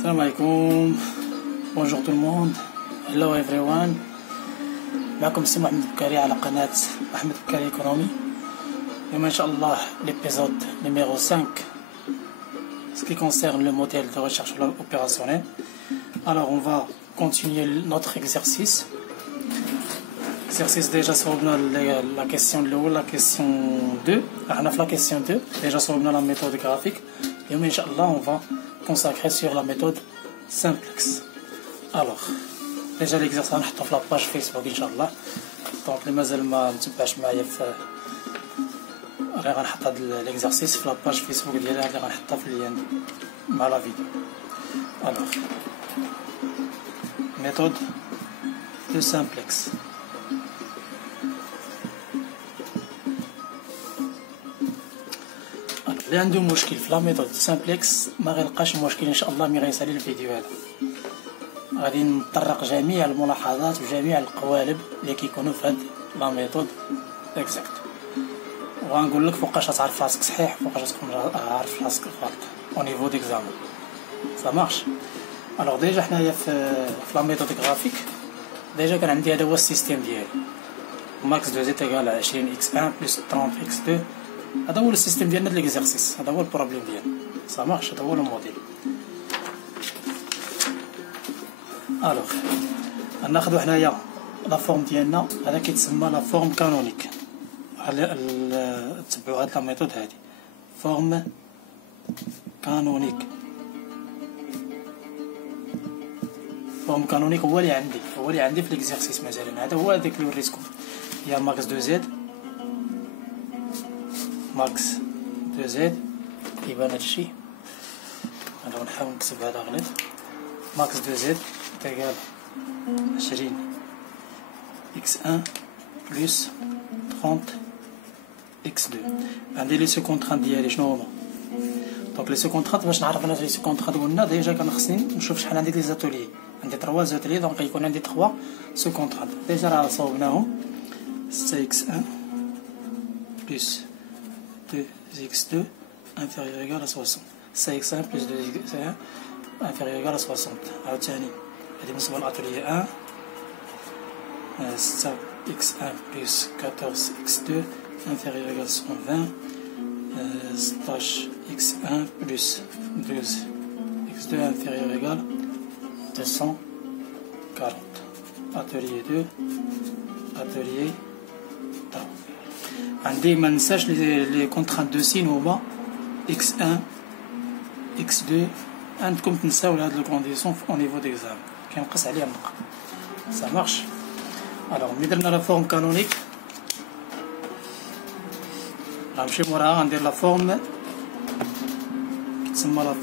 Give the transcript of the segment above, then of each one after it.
السلام عليكم. بونجور تو الموند. هلو ايفريوان. معكم السي محمد بكاري على قناة محمد بكاري ايكونومي. اليوم ان شاء الله ليبيزود numéro 5 ce qui concerne le modèle de recherche opérationnelle. Alors on va continuer notre exercice. Exercice déjà صوبنا la question الأولى la question 2. احنا في la question 2 déjà صوبنا la méthode graphique. اليوم ان شاء الله on va consacrer sur la méthode simplex. Alors déjà l'exercice غنحطو في la page Facebook ان شاء الله. دونك اللي مازال ما متبعش معايا في راه غنحط هاد l'exercice في la page Facebook ديالي اللي غنحطها في اللين مع la vidéo. Alors méthode de simplex. اللي عنده مشكل في لا ميثود سامبلكس ما غيلقاش مشكل ان شاء الله ملي غيسالي الفيديو هذا. غادي نطرق جميع الملاحظات وجميع القوالب اللي كيكونوا في هاد لا ميثود اكزاكت، وغنقول لك فوقاش تعرف راسك صحيح وفوقاش تكون عارف راسك غلط او نيفو ديكزامان. سا مارش. الوغ ديجا حنايا في لا ميثود غرافيك ديجا كان عندي هذا هو السيستيم ديالي ماكس 2 زيت ايكال 20 اكس 1 بلس 30 اكس 2. هذا هو السيستم ديالنا ديال ليكزارسيس، هذا هو البروبليم ديالنا. سا مارش. هذا هو الموديل. الوغ غناخدو حنايا لا فورم ديالنا، هذا كيتسمى لا فورم كانونيك. تبعوا هاد لا ميثود هادي فورم كانونيك. فورم كانونيك هو اللي عندي في ليكزارسيس مثلا. هذا هو هذاك اللي وريتكم يا ماكس 2 زد ماكس 2 زد كيبان هادشي. انا نحاول نكتب هذا غلط. ماكس 2 زد تيكال 20 اكس 1 بلس 30 اكس 2. عندي لي سو كونطرانت ديالي شنو هما؟ دونك لي سو كونطرانت باش نعرف انا لي سو كونطرانت قلنا ديجا كان خصني نشوف شحال عندي لي زاتولي. عندي 3 زاتولي دونك يكون عندي 3 سو كونطرانت. ديجا راه صوبناهم 6 اكس 1 بلس 2x2 inférieur égal à 60. 6x1 plus 2x1 inférieur égal à 60. عاوتاني هادي بالنسبة للأتوليي 1 6x1 plus 14x2 inférieur égal à 120. 16x1 plus 12x2 inférieur égal à 240. Atelier 2 atelier 3. عندي ما ننساش لي كونطرانت دو سين هما x1 x2. عندكم تنساو هاد لو كونديسيون او نيفو ديكزام كينقص عليها النقط. سا مارش. الوغ ملي درنا لا فورم كانونيك غنمشي موراها غندير لا فورم كتسمى لا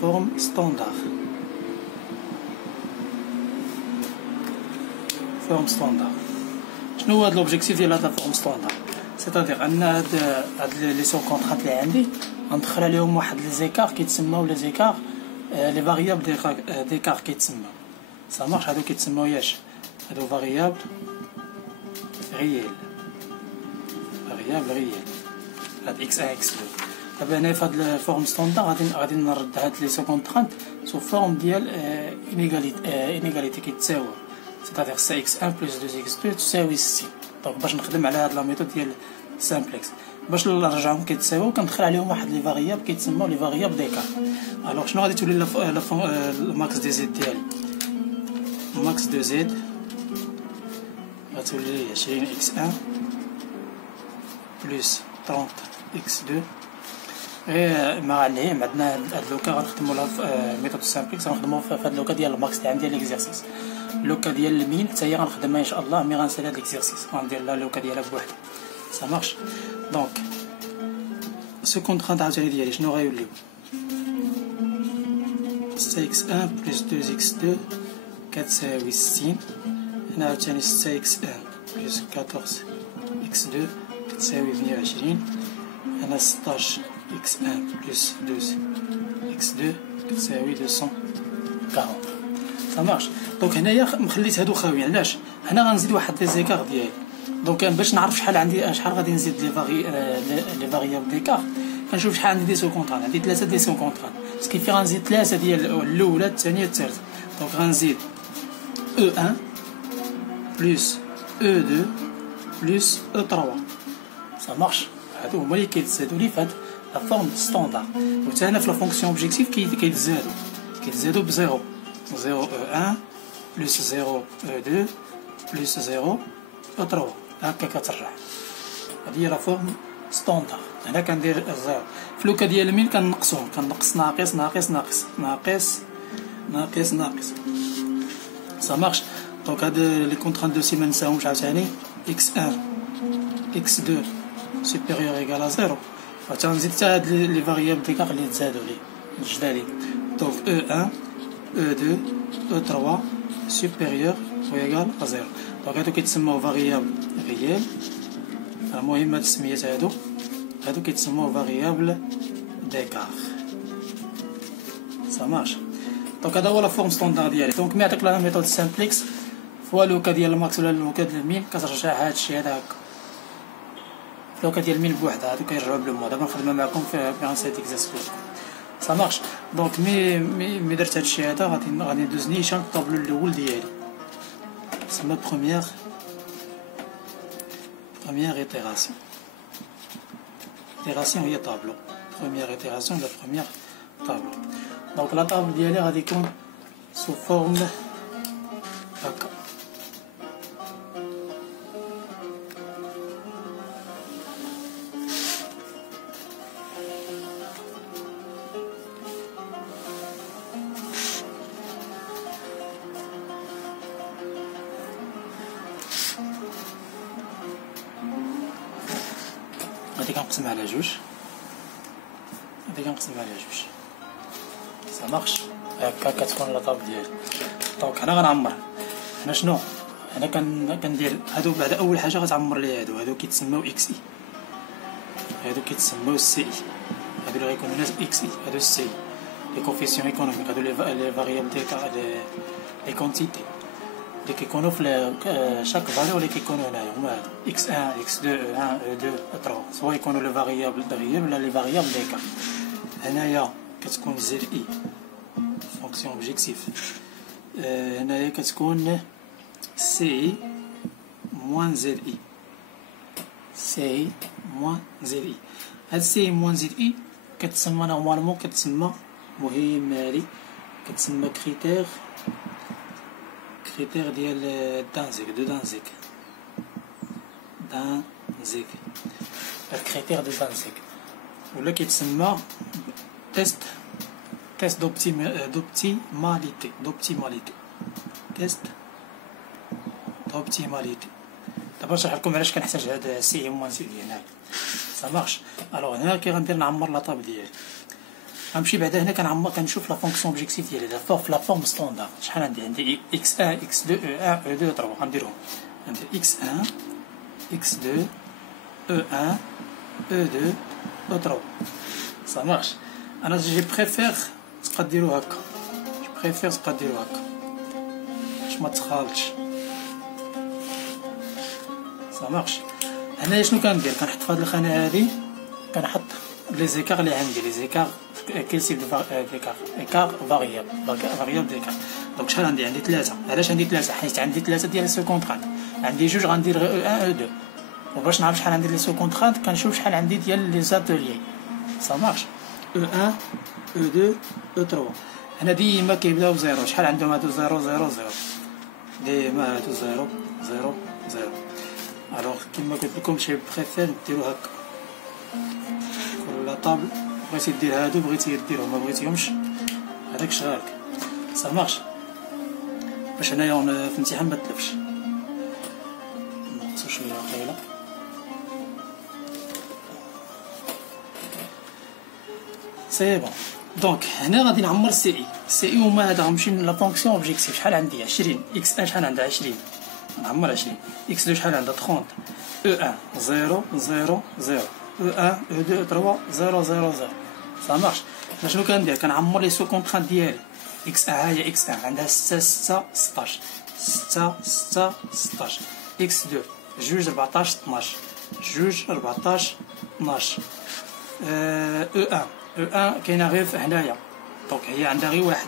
فورم ستاندار. فورم ستاندار شنو هو هاد لوبجيكتيف ديال هاد لا فورم ستاندار؟ سيتادير ان هاد لي سو كونطرانت اللي عندي غندخل عليهم واحد لي زيكار كيتسماو لي زيكار لي فاريابل ديكار كيتسمى. سا مارش. هادو كيتسماو ياش هادو فاريابل ريال هاد اكس 1 اكس 2. دابا هنا في هاد الفورم ستاندار غادي نرد هاد لي سو كونطرانت سو فورم ديال انيغاليتي كيتساوى. سيتادير 6x1 بلس 2x2 تساوي 60. دونك باش نخدم على هاد لا ميثود ديال سامبلكس باش نرجعهم كيتساويو كندخل عليهم واحد لي فاريابل كيتسموا لي فاريابل ديكار. الوغ شنو غادي تولي ماكس دي زد ديالي؟ ماكس 2 زد غتولي 20x1 بلس 30x2. مع العلم عندنا هاد لوكا غنخدمو لها ميثود سامبلكس غنخدمو في هاد لوكا ديال الماكس اللي عندي ليكزارسيس. لوكا ديال المين حتى هي غنخدمها ان شاء الله ملي غنسالي هاد ليكزارسيس غندير لها لوكا ديالها بوحدها. سا مارش. دونك سو كونطرانت عاوتاني ديالي شنو غيوليو؟ 6x1 بلس 2x2 كتساوي 60. هنا عاوتاني 6x1 بلس 14x2 كتساوي 120. هنا 16x1 بلس 12x2 كتساوي 240. سا مارش. دونك هنايا مخليت هادو خاويين. علاش؟ هنا غنزيد واحد لي زيكار ديالي. دونك باش نعرف شحال عندي شحال غادي نزيد لي فاريابل ديكار كنشوف شحال عندي دي سو كونتران. عندي 3 دي سو كونتران، سكيفي غنزيد 3 ديال الاولى الثانيه الثالثه. دونك غنزيد E1 بلس E2 بلس E3. سا مارش. هادو هما اللي كيتزادوا لي فهاد لا فورم ستاندار. وحتى هنا في لا فونكسيون اوبجيكتيف كيتزادوا بزيرو. 0 E1 بلس 0 E2 بلس 0 E3. هكا كترجع. هادي هي لا فورم ستاندار. هنا كندير الزيرو. في لوكا ديال المين كنقصهم، كنقص ناقص ناقص ناقص ناقص ناقص ناقص. سا مارش. دونك هاد لي كونترانت دو سي منساهمش عاوتاني. x1 x2 supérieur égal à 0. وحتى نزيد حتى هاد لي فاريابل ديكاغ اللي تزادو لي الجدالي. دونك E1 E2 E3 supérieur ou égal à 0. دونك هادو كيتسموا فاريابل ريال. المهم هاد السميات هادو كيتسموا فاريابل ديكاغ. سا مارش. دونك هذا هو لا فورم ستاندار ديالي. دونك ملي عطيك لا ميثود سامبليكس فوا لوكا ديال الماكس ولا لوكا ديال المين كترجع هادشي هذا هكا. في لوكا ديال المين بوحدها هادو كيرجعوا بلو مو. دابا نخدمها معكم في سيت اكزاسكوز. سا مارش. دونك مي درت هادشي هذا غادي ندوز نيشان الطابلو الاول ديالي. تسمى بروميير itération. Itération هي طابلو. Première itération de la première tableau. Donc la table ديالي غادي يكون sous forme هكا. غادي كنقسم على جوج. سا مارش. هكا كتكون لا طابل ديالي. دونك هنا غنعمر. هنا شنو؟ هنا كندير هادو بعد اول حاجه غتعمر لي هادو كيتسموا اكس اي. هادو كيتسموا سي اي. هادو اللي غيكونوا ناس اكس اي. هادو سي اي لي كوفيسيون ايكونوميك. هادو لي فاريابل ديك لي كونتيتي اللي كيكونوا في شاك فاليو اللي كيكونوا هنايا هما هادو اكس 1 اكس 2 1 2 3. سواء يكونوا لي فاريابل ريال ولا لي فاريابل ديكا. هنايا كتكون زد اي فونكسيون اوبجيكتيف. هنايا كتكون سي اي موان زد اي. سي اي موان زد اي. هاد سي اي موان زد اي كتسمى نورمالمون كتسمى مهمة كتسمى كريتير ديال دانزيك الكريتير دو دانزيك ولا كيتسمى تيست دوبتيماليتي. دابا نشرح لكم علاش كنحتاج هاد سي ام 1 سي هنايا. سا مارش. الوغ هنا كي غندير نعمر لا طاب ديالي. غنمشي بعدا هنا كنشوف لا فونكسيون اوبجيكتيف ديالي في لا فورم ستاندار. شحال عندي x1 x2 e1 e2 3. غنديرهم. غندير x1 x2 e1 e2 e3. سا مارش. انا جي بريفير تبقى ديرو هكا. باش ما تخالطش. سا مارش. هنايا شنو كندير؟ كنحط في هاد الخانه هادي كنحط لي زيكار اللي عندي. لي زيكار كيل تيب ديكار ايكار فاريابل ديكار. دونك شحال عندي 3. علاش عندي 3؟ حيت عندي 3 ديال سو كونترانت. عندي جوج غندير E1 E2. وباش نعرف شحال عندي لي سو كونترانت كنشوف شحال عندي ديال لي زاتوليي. سا مارش. E1 E2 E3. هنا ديما كيبداو بزيرو. شحال عندهم هادو 0 0 0. ديما هادو 0 0 0. الوغ كيما قلت لكم شي بريفير ديرو هكا. كل طابل بغيتي دير هادو بغيتي ديرهم ما بغيتيهمش هذاك شغالك. سا مارش. باش هنايا في الامتحان ما تلفش. نقصو شويه قليله. سي بون. دونك هنا غادي نعمر سي اي هما هذا غنمشي لا فونكسيون اوبجيكتيف. شحال عندي 20 اكس 1 شحال عندها 20 نعمر 20 اكس 2 شحال عندها 30 E1 0 0 0 E1 E2 3 0 0 0. سا مارش. شنو كندير؟ كنعمر لي سو كونترانت ديالي. اكس 1 ها هي اكس 1 عندها 6 6 16 6 6 16. اكس 2 2 14 12 2 14 12 او ان. او ان كاينه غير هنايا، دونك هي عندها غير واحد.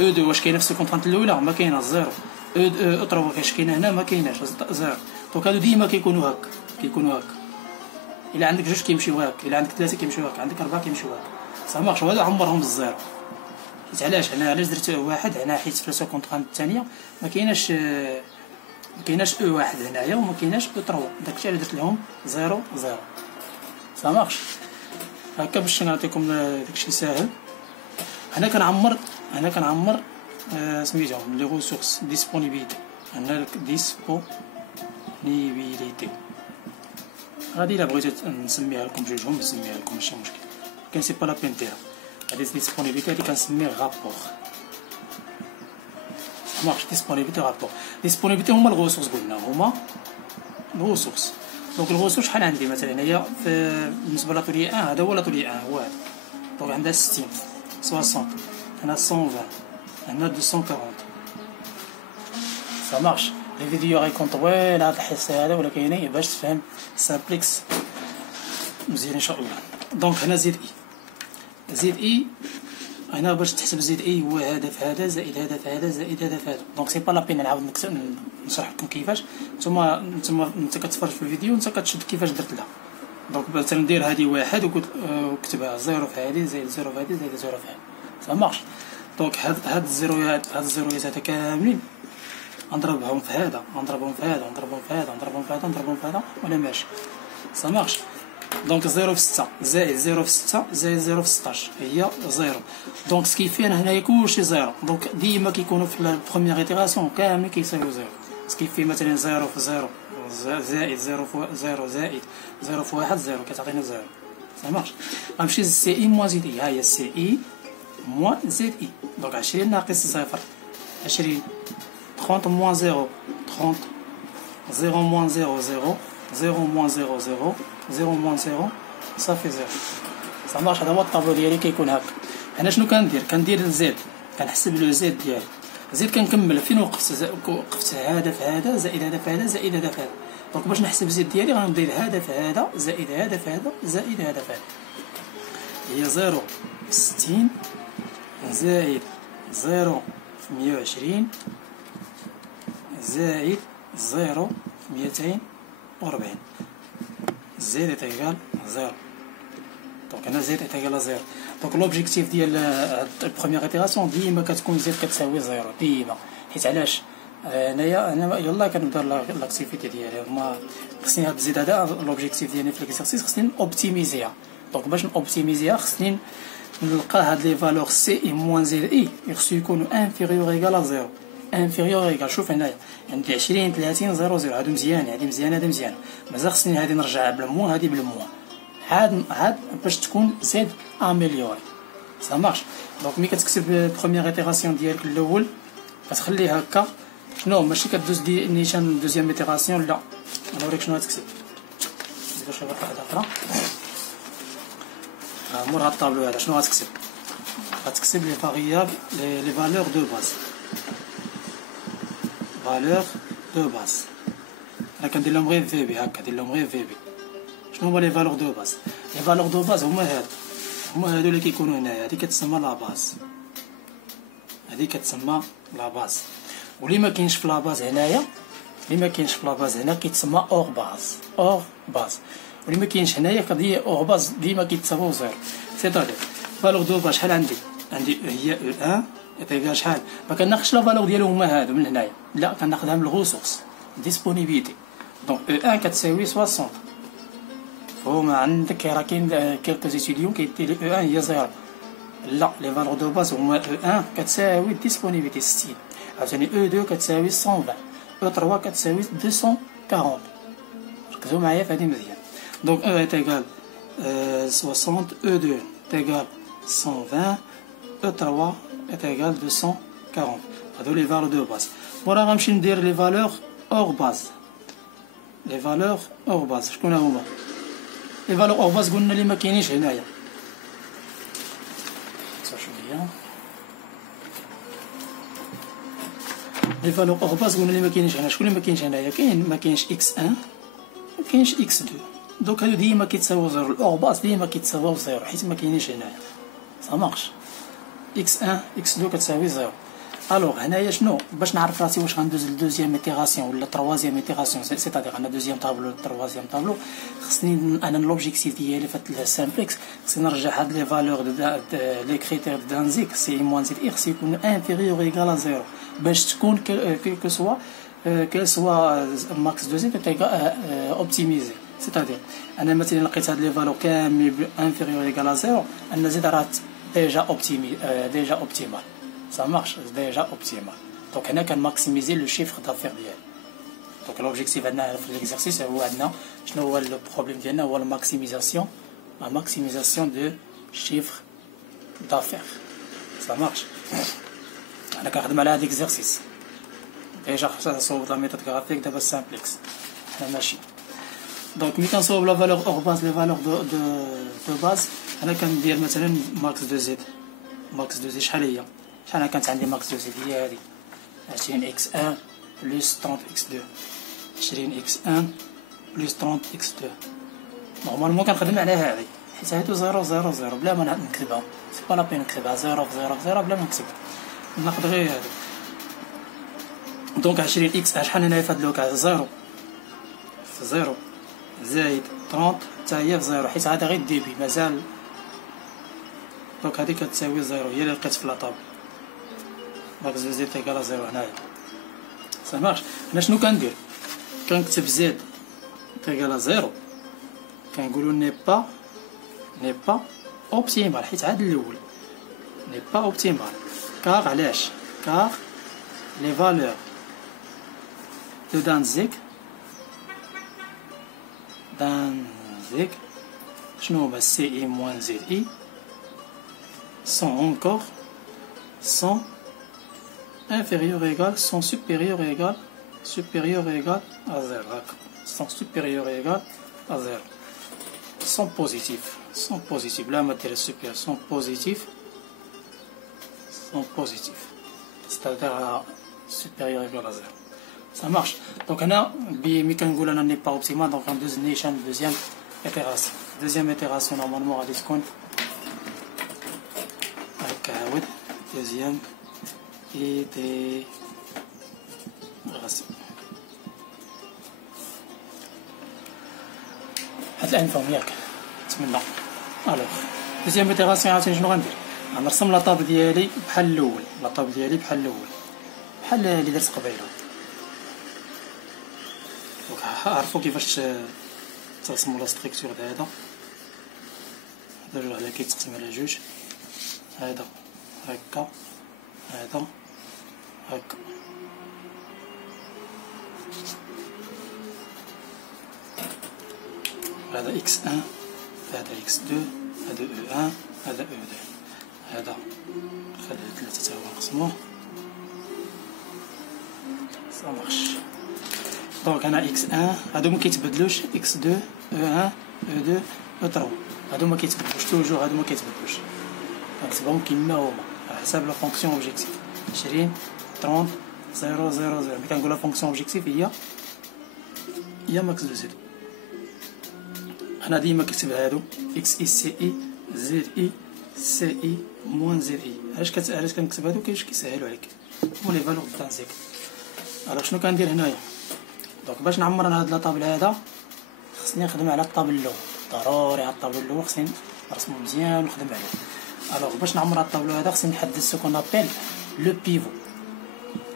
او دو واش كاينه في السيكونطرانت الاولى؟ ما كاينه، زيرو. او تروا واش كاينه هنا؟ ما كايناش، زيرو. دونك هادو ديما كيكونوا هكا، كيكونوا هكا. الا عندك جوج كيمشيو هكا، الا عندك ثلاثه كيمشيو هكا، عندك اربعه كيمشيو هكا. صافي مارش. وهذا عمرهم بالزيرو. حيت علاش هنا، علاش درت واحد هنا؟ حيت في السيكونطرانت الثانيه ما كايناش او واحد هنايا، وما كايناش او تروا، داكشي علاش درت لهم زيرو زيرو. صافي مارش. هكا باش نعطيكم داكشي ساهل. هنا كنعمر سميتهم لي ريسورس ديسپونيبيليتي. هنا ديسپونيبيليتي غادي الا بغيتو نسميها لكم جوجهم نسميها لكم، ماشي مشكل، كاين سي با لا بين ديرها. هادي ديسپونيبيليتي هادي كنسميه رابور. مارش ديسپونيبيليتي رابور. ديسپونيبيليتي هما الريسورس، قلنا هما الريسورس. دونك الريسورس شحال عندي مثلا هنايا بالنسبه لاتولي 1، هذا هو لاتولي 1 هو هذا. دونك عندها 60 60، هنا 120، هنا 240. سا مارش. لي فيديو غيكون طويل هاد الحصه هذا، ولكن باش تفهم سامبليكس مزيان ان شاء الله. دونك هنا زيد اي هنا باش تحسب زيد اي هو هذا في هذا زائد هذا في هذا زائد هذا في هذا. دونك سي با لا بين نعاود نشرح لكم كيفاش. نتوما انت كتفرج في الفيديو انت كتشد كيفاش درت لها. دونك مثلا ندير هذه واحد وكتبها زيرو في هذه زائد زيرو في هذه زائد زيرو في هذه. سا مارش. دونك هاد الزيرويات هذا كاملين نضربهم في هذا، نضربهم في هذا، نضربهم في هذا، نضربهم في هذا، نضربهم في هذا، ولا ماشي. سا مارش. دونك 0 في 6 زائد 0 في 6 زائد 0 في 16 هي 0. دونك سكيفي انا هنايا كلشي 0. دونك ديما كيكونوا في البروميير ايتيراسيون كاملين كيساويو 0. سكيفي مثلا 0 في 0 زائد 0 في 0 زائد 0 في 1 0 كتعطينا 0. سا مارش. غنمشي سي اي موان زد اي. ها هي سي اي موان زد اي. دونك 20 ناقص 0 20، 30 موان 0 30، 0 موان 0 0، 0 موان 0 0، 0 موان 0 صافي 0. سا مارش. هذا هو الطابلو ديالي كيكون هكا. هنا شنو كندير زد، كنحسب لو زد ديالي. زيد كنكمل فين وقفت هذا في هذا زائد هذا في هذا زائد هذا في هذا. دونك باش نحسب زيد ديالي غندير هذا في هذا زائد هذا في هذا زائد هذا في هذا. هي 0 في 60 زائد 0 في 120 زائد 0 في 240. زد ايتيغال 0. دونك هنا زد ايتيغال 0. دونك لوبجيكتيف ديال البروميير ايتيراسيون ديما كتكون زد كتساوي 0 ديما. حيت علاش هنايا انا يلاه كنبدا لاكتيفيتي ديالي. ما خصني هاد الزيد هذا لوبجيكتيف ديالي في ليكزارسيس خصني اوبتيميزيها. دونك باش اوبتيميزيها خصني نلقى هاد لي فالور سي اي موان زد اي خصو يكونوا انفيريور ايكال 0. انفيريور ايكال. شوف هنايا عندي 20 30 0 0. هادو مزيان، هادي مزيان، هادي مزيان. مازال خصني هادي نرجعها بالموان، هادي بالموان. عاد باش تكون زد اميليوري. سا مارش. دونك ملي كتكتب بروميير ايتيراسيون ديالك الاول كتخليه هكا. شنو ماشي كدوز نيشان دوزيام ايتيراسيون، لا. نوريك شنو غتكتب. باش شي واحده اخرى مور هاد الطابلو هذا شنو غتكتب. غتكتب لي فاريابل لي فالور دو باز. فالور دو باز انا كندير لهم غير في بي هكا، دير لهم غير في بي. شنو هما لي فالور دو باز؟ لي فالور دو باز هما هادو اللي كيكونوا هنايا. هادي كتسمى لا باز، هادي كتسمى لا باز. واللي ما كاينش في لا باز هنايا، اللي ما كاينش في لا باز هنا كيتسمى اور باز. اور باز. واللي ما كاينش هنايا كدي اور باز ديما كيتساويو 0. سيتادير فالور دو باز شحال عندي هي او 1 ايتيغال شحال. ما كناخذش لا فالور ديالو هما هادو من هنايا، لا كناخذها من الريسورس ديسپونيبيليتي. دونك او 1 كتساوي 60. فهما عندك راه كاين كيلكو ستوديون كيدير او 1 هي 0. لا لي فالور دو باز هما او 1 كتساوي ديسپونيبيليتي 60. عاوتاني او 2 كتساوي 120. او 3 كتساوي 240. ركزوا معايا في هادي مزيان. دونك او ايتيغال 60، او 2 ايتيغال 120، او 3 ايتيغال 240. هادو لي فالور دو باز. وراه غنمشي ندير لي فالور اور باز. لي فالور اور باز شكون هما؟ لي فالور اور باز قلنا لي ما كاينينش هنايا. شويه لي فالور اور باز قلنا لي ما كاينينش هنا. شكون اللي ما كاينش هنايا؟ كاين ما كاينش x1 ما كاينش x2. دوك هادو ديما كيتساويو زيرو، الاور باس ديما كيتساويو زيرو حيت ما كاينينش هنايا سا مارش. اكس 1 اكس 2 كتساوي زيرو. الوغ هنايا شنو باش نعرف راسي واش غندوز للدوزيام ايتيراسيون ولا تروازيام ايتيراسيون، سيتادير انا دوزيام طابلو تروازيام طابلو، خصني انا لوبجيكتيف ديالي في السامبلكس خصني نرجع هاد لي فالور لي كريتير دو دانزيك سي موان زد اي خص يكون انفيريور ايكال زيرو باش تكون كو سوا كو سوا ماكس دو زد اوبتيميزي. سيتادير انا مثلا لقيت هاد لي فالور كامل انفيريور ايكال زيرو، انا زيد راه ديجا اوبتيمال ça marche déjà optimal. Donc هنا كنماكسيميزي لو شيفر دافير ديالي. دونك لوبجيكتيف عندنا في ليكزارسيس هو عندنا شنو هو لو بروبليم ديالنا هو الماكسيميزاسيون دو شيفر دافير. ça marche. انا كنخدم على هاد ليكزارسيس ديجا خصنا نصوب لا ميثود غرافيك دابا سامبلكس حنا ماشي. دونك ملي كنصوب لا فالور اور باز لي فالور دو باز انا كندير مثلا ماكس دو زد. ماكس دو زد شحال هي؟ شحال كانت عندي ماكس دو زد هي هادي 20 اكس 1 بلس 30 اكس 2 20 اكس 1 بلس 30 اكس 2. نورمالمون كنخدم على هادي حيت هادو 0 0 0 بلا ما نكتبها، سي با لا بين نكتبها 0 في 0 في 0 بلا ما نكتبها، ناخد غير هادو. دونك 20 اكس شحال هنايا فهاد لوكا 0 في 0 زايد 30 حتى هي في 0 حيت هذا غير الديبي مازال. دونك هادي كتساوي زيرو هي اللي لقيت في لاطابل ماكس دو زد ايكال زيرو هنايا سا مارش. هنا شنو كندير؟ كنكتب زد ايكال زيرو كنقولو ني با اوبتيمال حيت عاد الاول ني با اوبتيمال كار علاش؟ كار لي فالور دو دانزيك شنو هما سي اي موان زد اي sont encore sont inférieurs égales sont supérieurs égales à 0 sont supérieurs égales à 0 sont positifs là matière supérieure sont positifs c'est-à-dire supérieur égal à 0 ça marche. Donc هنا بمي كنقول انا ني با اوبتيمال دونك غندوز نيشان دوزيام ايتيراسيون نورمالمون غادي تكون كعاود دوزيام ايتيراسيون. هاد الانفورم ياك نتمنى. الوغ دوزيام ايتيراسيون عاوتاني شنو غندير؟ غنرسم لاطاب ديالي بحال الاول، بحال اللي درت قبيله. دونك عرفوا كيفاش ترسموا لا ستركتور هذا هذا كيتقسم على جوج، هذا هكا هذا هكا. هذا اكس 1 هذا اكس 2 هذا او 1 هذا او 2 هذا نخلي 3 تا هو نقسموه سا مارش. دونك انا اكس 1 هادو ما كيتبدلوش اكس 2 او 1 او 2 او 3 هادو ما كيتبدلوش توجور هادو ما كيتبدلوش نكتبهم كيما هما على حساب لا فونكسيون اوبجيكتيف 20 30 0 0 0. ملي كنقول لا فونكسيون اوبجيكتيف هي ماكس دو زد. انا ديما كنكتب هادو اكس اي سي اي زد اي سي اي موان زد اي. علاش كنكتب هادو؟ كاينش كيسهلوا عليك هما لي فالور تاع زيك. الوغ شنو كندير هنايا؟ دونك باش نعمر انا هاد لاطابل هذا خصني نخدم على الطابل الاول، ضروري على الطابل الاول خصني نرسمو مزيان ونخدم عليه. الوغ باش نعمر هاد الطابلو هذا خصني نحدد سكون ابيل لو بيفو.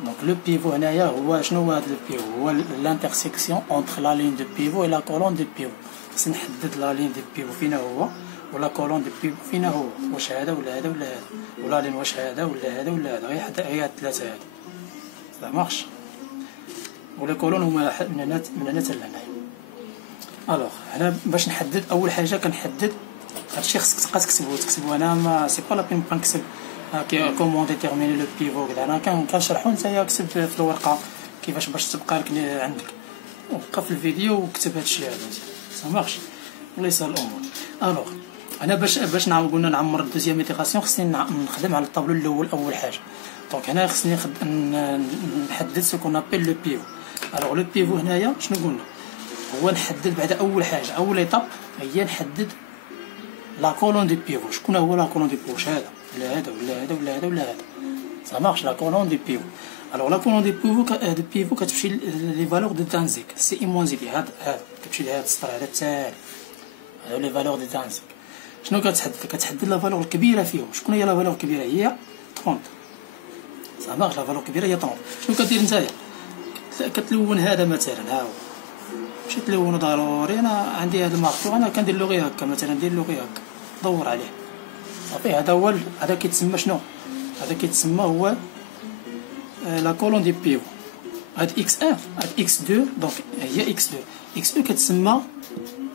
دونك لو بيفو هنايا هو شنو هو هاد لو بيفو؟ هو لانترسيكسيون اونتر لا لين دو بيفو و لا كولون دو بيفو. خصني نحدد لا لين دو بيفو فينا هو ولا كولون دو بيفو فينا هو، واش هذا ولا هذا ولا هذا، ولا لين واش هذا ولا هذا ولا هذا، غير هاد الثلاثه هادو لا مارش. ولا كولون هما من هنا حتى لهنايا. الوغ هنا باش نحدد اول حاجه كنحدد هادشي خصك تبقى تكتبو انا ما سي با لا بين نبقى نكتب كومون ديتيرميني لو بيفو كدا. انا كنشرحو نتايا كتب في الورقه كيفاش باش تبقى لك عندك، وبقى في الفيديو وكتب هادشي هذا سا مارش الله يسهل الامور. الوغ انا باش قلنا نعمر الدوزيام ايتيراسيون خصني نخدم على الطابلو الاول اول حاجه. دونك هنا خصني نحدد سو كون ابيل لو بيفو. الوغ لو بيفو هنايا شنو قلنا؟ هو نحدد بعد اول حاجه، اول ايطاب هي نحدد لا كولون دي بيفو. شكون هو لا كولون دي بيفو؟ واش هذا ولا هذا ولا هذا ولا هذا ولا هذا؟ سا مارش لا كولون دي بيفو. الوغ لا كولون دي بيفو كتمشي لي فالور دو تانزيك سي اي موان زي بي. هاد كتمشي لهاد السطر هذا التالي، هادو لي فالور دي تانزيك. شنو كتحدد؟ كتحدد لا فالور الكبيره فيهم. شكون هي لا فالور الكبيره؟ هي 30. سا مارش لا فالور الكبيره هي 30. شنو كدير نتايا؟ كتلون هذا مثلا، ها هو ماشي تلونو ضروري. انا عندي هذا الماركور، انا كندير له غير هكا مثلا، ندير له غير هكا دور عليه صافي. هذا هو هذا كيتسمى شنو؟ هذا كيتسمى هو لا كولون دي بيفو. هاد اكس 1 هاد اكس 2 دونك هي اكس 2. اكس 2 كتسمى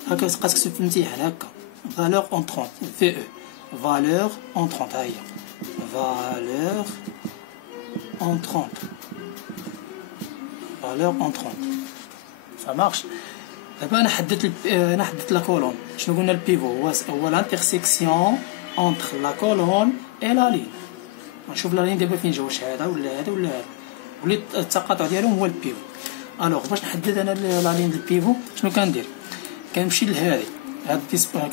هكا تبقى تكتب في الامتحان هكا فالور اون 30 في او فالور اون 30. ها هي فالور اون 30 فالور اون 30. ça marche. دابا انا حددت لا كولون. شنو قلنا؟ البيفو هو لانترسيكسيون اونتر لا كولون اي لا لين. نشوف لا لين دابا فين جا، واش هذا ولا هذا ولا هذا، وليت التقاطع ديالهم هو البيفو. الوغ باش نحدد انا لا لين ديال البيفو شنو كندير؟ كنمشي لهذه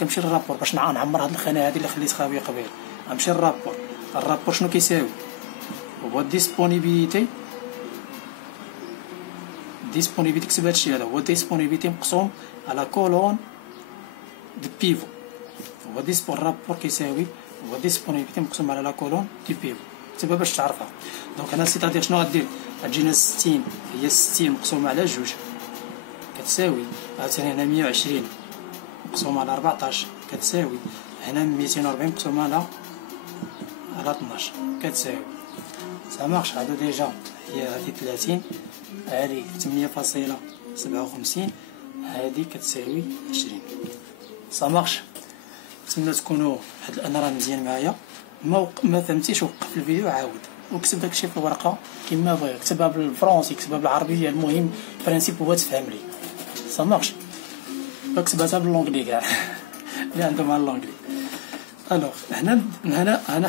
كنمشي للرابور باش نعمر هاد الخانه هذه اللي خليت خاويه قبيل. غنمشي للرابور. الرابور شنو كيساوي؟ هو ديسپونيبيليتي. ديسپونيبيليتي كتب هادشي هذا هو ديسپونيبيليتي مقسوم على كولون دو بيفو. هو الرابور كيساوي هو ديسپونيبيليتي مقسوم على لا كولون دو بيفو. كتبها باش تعرفها. دونك انا سيتادير شنو غدير؟ غتجينا 60 هي 60 مقسومه على جوج كتساوي عاوتاني هنا 120 مقسومه على 14 كتساوي هنا 240 مقسومه على 12 كتساوي. سا مارش. هادو ديجا هي هادي 30 هادي 8.57 هادي كتساوي 20. سا مارش. نتمنى تكونوا واحد الان راه مزيان معايا. ما فهمتيش وقف الفيديو عاود وكتب داكشي في الورقه كيما بغيت. كتبها بالفرنسي كتبها بالعربيه، المهم البرانسيب هو تفهم لي. سا مارش. كتبها باللونجلي كاع اللي عندهم على اللونجلي. الوغ هنا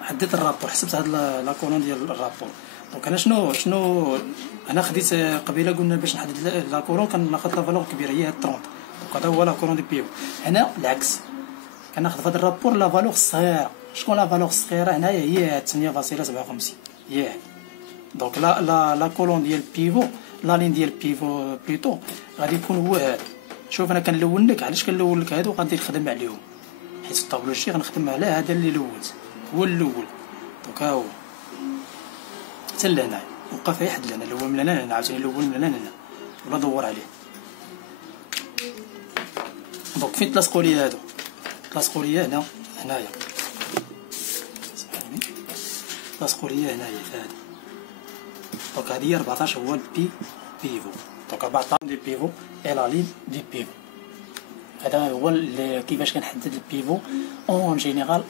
حددت الرابور، حسبت هاد لا كولون ديال الرابور. دونك انا شنو انا خديت قبيله قلنا باش نحدد لا كولون كناخذ لا فالور كبيره هي 30. دونك هذا هو لا كولون دي بيفو. هنا العكس كناخذ في هذا الرابور لا فالور الصغيره. شكون لا فالور الصغيره هنايا؟ هي 8.57 هي. دونك لا كولون ديال بيفو لا لين ديال بيفو بليتو غادي يكون هو هذا. شوف انا كنلون لك علاش كنلون لك هادو غادي نخدم عليهم، حيت في الطابلوشي غنخدم على هذا اللي لونت هو الاول. دونك ها هو حتى لهنا وقف اي حد لهنا اللي هو من هنا عاوتاني الاول من هنا ولا دور عليه. دونك فين تلاصقوا لي هادو؟ تلاصقوا لي هنايا تلاصقوا لي هنايا في هذا. دونك هادي 14 هو بيفو. دونك 14 دي بيفو اي لا لين دي بيفو. هذا هو كيفاش كنحدد البيفو اون جينيرال.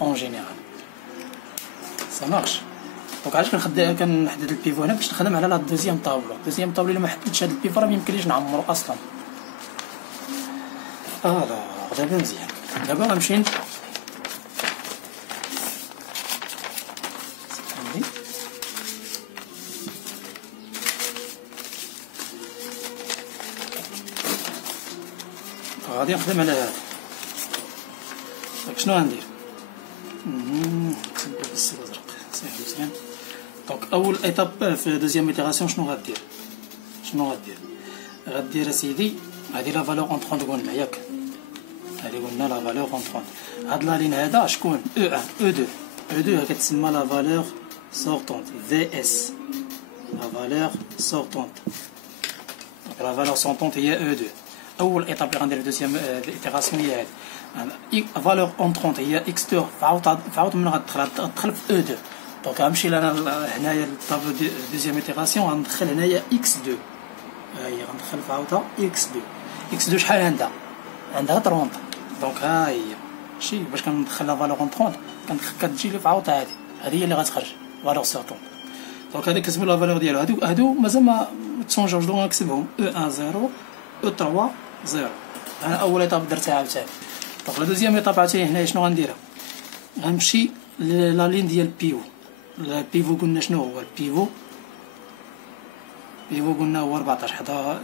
سا مارش. دونك علاش كنحدد البيفو هنا؟ باش نخدم على لا دوزيام طابلو. دوزيام طابلو الا ما حددتش هذا البيفو راه ميمكنليش نعمرو اصلا. دابا مزيان. دابا غنمشي غادي نخدم على هذا. شنو غندير؟ نكتب بالسيل الازرق صافي مزيان. دونك اول ايطاب في دوزيام ايتيراسيون شنو غدير اسيدي هادي لا فالور اون 30 قلنا ياك. هادي قلنا لا فالور اون 30. هاد لا لين هذا شكون؟ او 1 او 2 او 2 كتسمى لا فالور سورتونت في اس. لا فالور سورتونت. دونك لا فالور سورتونت هي او 2. اول ايطاب اللي غندير في دوزيام ايتيراسيون هي هادي فالور اون 30 هي اكس 2 فعاود من غتدخل في او 2. دونك غنمشي لنا هنايا الطابلو دوزيام ايتيراسيون غندخل هنايا اكس 2. ها هي غندخل في عاوتها اكس 2. اكس 2 شحال عندها 30. دونك ها هي ماشي باش كندخل لا فالور اون 30 كتجي لي في عاوتها هذه هي اللي غتخرج فالور سورتون. دونك هذيك كتسمى لا فالور ديالو. هادو مازال ما تسونجوش. دونك غنكتبهم او 1 0 او 3 0. انا اول ايطاب درتها عاوتاني. دونك لا دوزيام ايطاب عاوتاني هنايا شنو غنديرها؟ غنمشي لا لين ديال البيفو قلنا شنو هو البيفو؟ قلنا هو 14.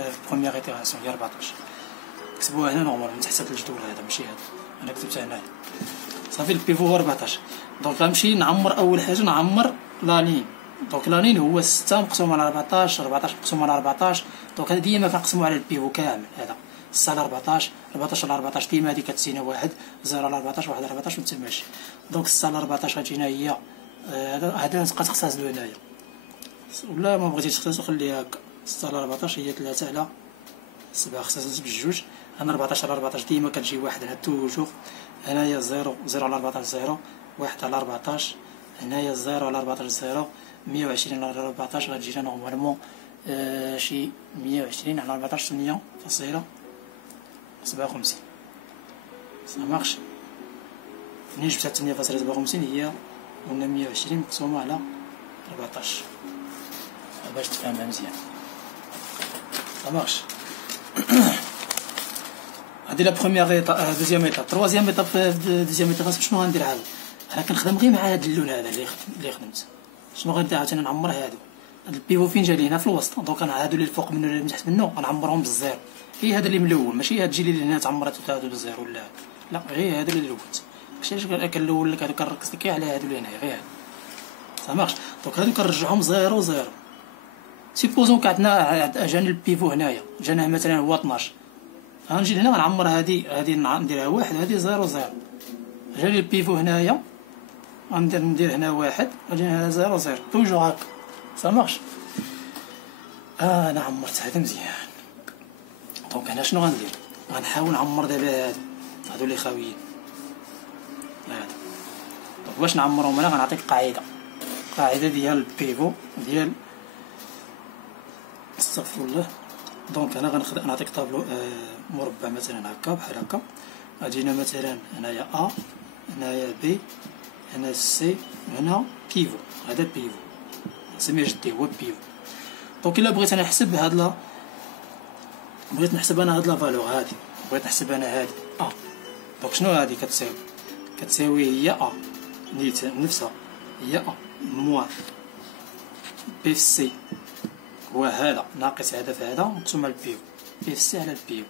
في بروميير ايتيراسيون هي 14. كتبوها هنا نورمال تحت الجدول هذا ماشي هذا، انا كتبتها هنايا صافي. البيفو هو 14. دونك غنمشي نعمر اول حاجه نعمر لانين. دونك لانين هو 6 مقسوم على 14 مقسوم على 14. دونك هذا ديما كنقسمو على البيفو كامل، هذا 6 على 14 على 14 ديما هذه كتسينا 1 0 على 14 1 على 14 متسماش. دونك 6 على 14 غتجينا هي هذا تبقى تختزلو هنايا، ولا ما بغيتيش تختزلو خليها هكا. 6 على 14 هي 3 على 7 اختزلت بجوج. انا 14 على 14 ديما كتجي 1 هنا توجور. هنايا 0 على 14 0 1 على 14. هنايا 0 على 14 0 120 على 14 غتجينا نورمالمون شي 120 على 14 8.57. سا مارش. منين جبتها 8.57 هي قلنا 120 مقسومة على 14 باش تفهمها مزيان. سا مارش. هادي لا بروميير ايطاب. دوزيام ايطاب. تروازيام ايطاب. دوزيام ايطاب شنو غندير عاود؟ انا كنخدم غير مع هاد اللون هذا اللي خدمت. شنو غندير عاوتاني نعمر هادو. هاد البيفو فين جا لي هنا في الوسط. دونك انا هادو اللي الفوق منو اللي من تحت منو غنعمرهم بالزيرو. هي هذا اللي ملون ماشي هاد تجي لي هنا تعمرات هادو بالزيرو ولا لا، غير هادو اللي لونت. ماشي كنلون لك هادو كنركز لك على هادو اللي هنايا غير هادو. سا مارش. دونك هادو كنرجعهم 0 0. سيبوزون كعندنا جاني البيفو هنايا جانا مثلا هو 12. غنجي لهنا غنعمر هادي نديرها 1 هادي 0 0. جاني البيفو هنايا غندير هنا 1 غادي هنا 0 0 توجور هاكا. سا مارش. انا عمرت هذا مزيان. دونك هنا شنو غندير؟ غنحاول نعمر دابا هادو اللي خاويين هادو. دونك باش نعمرهم انا غنعطيك قاعده ديال البيفو ديال استغفر الله. دونك انا غنعطيك طابلو مربع مثلا هكا بحال هكا. غادينا مثلا هنايا ا هنايا بي هنا سي هنا بيفو. هذا بيفو نسميه جدي هو بيفو. دونك الا بغيت انا نحسب هاد بغيت نحسب انا هاد لا فالور هادي، بغيت نحسب انا هادي ا. دونك شنو هادي كتساوي هي ا نيت نفسها هي ا موان بي في سي هو هذا ناقص هذا في هذا مقسوم على البيو بي في سي على البيو.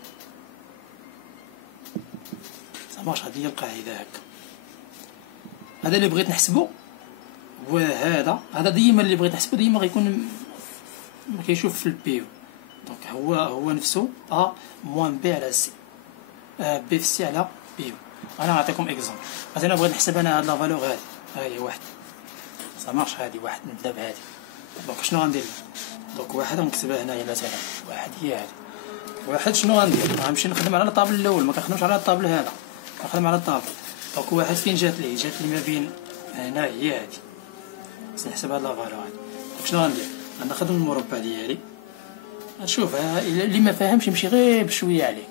زعما هادي هي القاعده هكا. هذا اللي بغيت نحسبو وهذا ديما اللي بغيت نحسبو ديما غيكون كيشوف في البيو. دونك هو نفسه ا موان بي على سي بي في سي على بيو. انا نعطيكم اكزومبل. مثلا بغيت نحسب انا هاد لا فالور هادي ها هي واحد. سا مارش. هادي واحد نبدا بهادي. دونك شنو غندير؟ دونك واحد غنكتبها هنايا مثلا واحد هي هادي. واحد شنو غندير؟ غنمشي نخدم على الطابل الاول ما كنخدمش على الطابل هذا كنخدم على الطابل. دونك واحد فين جات لي ما بين هنا هي هادي. خصني نحسب هاد لا فالور هادي. دونك شنو غندير؟ غناخد المربع ديالي نشوف اللي ما فاهمش يمشي غير بشويه عليه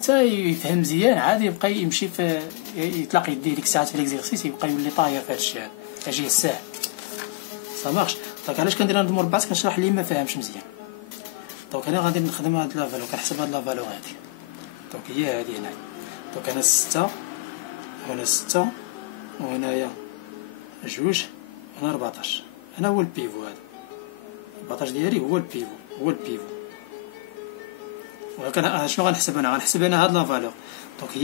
حتى يفهم مزيان عادي يبقى يمشي في يطلق يديه ديك الساعات في ليكزيرسيس يبقى يولي طاير في هاد الشيء هذا اجيه ساهل. صا مارش. دونك علاش كندير هاد المربعات كنشرح اللي ما فاهمش مزيان. دونك انا غادي نخدم هاد لا فالور كنحسب هاد لا فالور هادي. دونك هي هادي هنا. دونك انا 6 هنا 6 وهنايا جوج هنا 14. هنا هو البيفو هذا 14 ديالي هو البيفو ولكن شنو غنحسب انا؟ غنحسب انا هاد لا فالور. دونك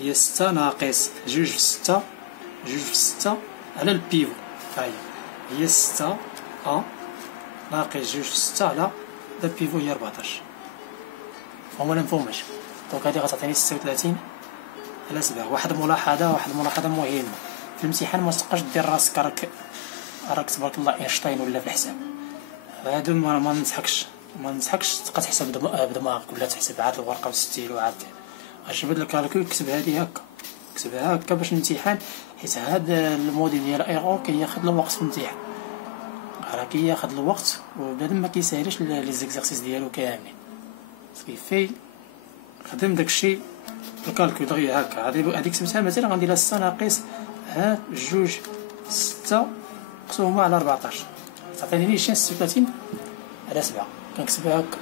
هي 6 ناقص جوج في 6 على البيفو. هي 6 ا ناقص جوج في 6 على البيفو هي 14. هما مفهوماش. دونك هادي غتعطيني 36 على 7. واحد الملاحظة مهمة في الامتحان ما تبقاش دير راسك راك تبارك الله اينشتاين ولا في الحساب. هادو ما ننصحكش تبقى تحسب بدماغك ولا تحسب عاد الورقه والستيلو عاد اجبد لك الكالكول كتب هادي هكا كتبها هكا باش الامتحان حيت هذا الموديل ديال ايرو كياخذ الوقت في الامتحان راه كياخذ الوقت وبنادم ما كيسهلش لي زيكزارسيس ديالو كاملين كيفي خدم داكشي الكالكول دغيا هكا. هذيك سميتها مثلا غندير 6 ناقص ها جوج 6 مقسومه على 14 تعطيني 36 على 7 كنكتبها هكا.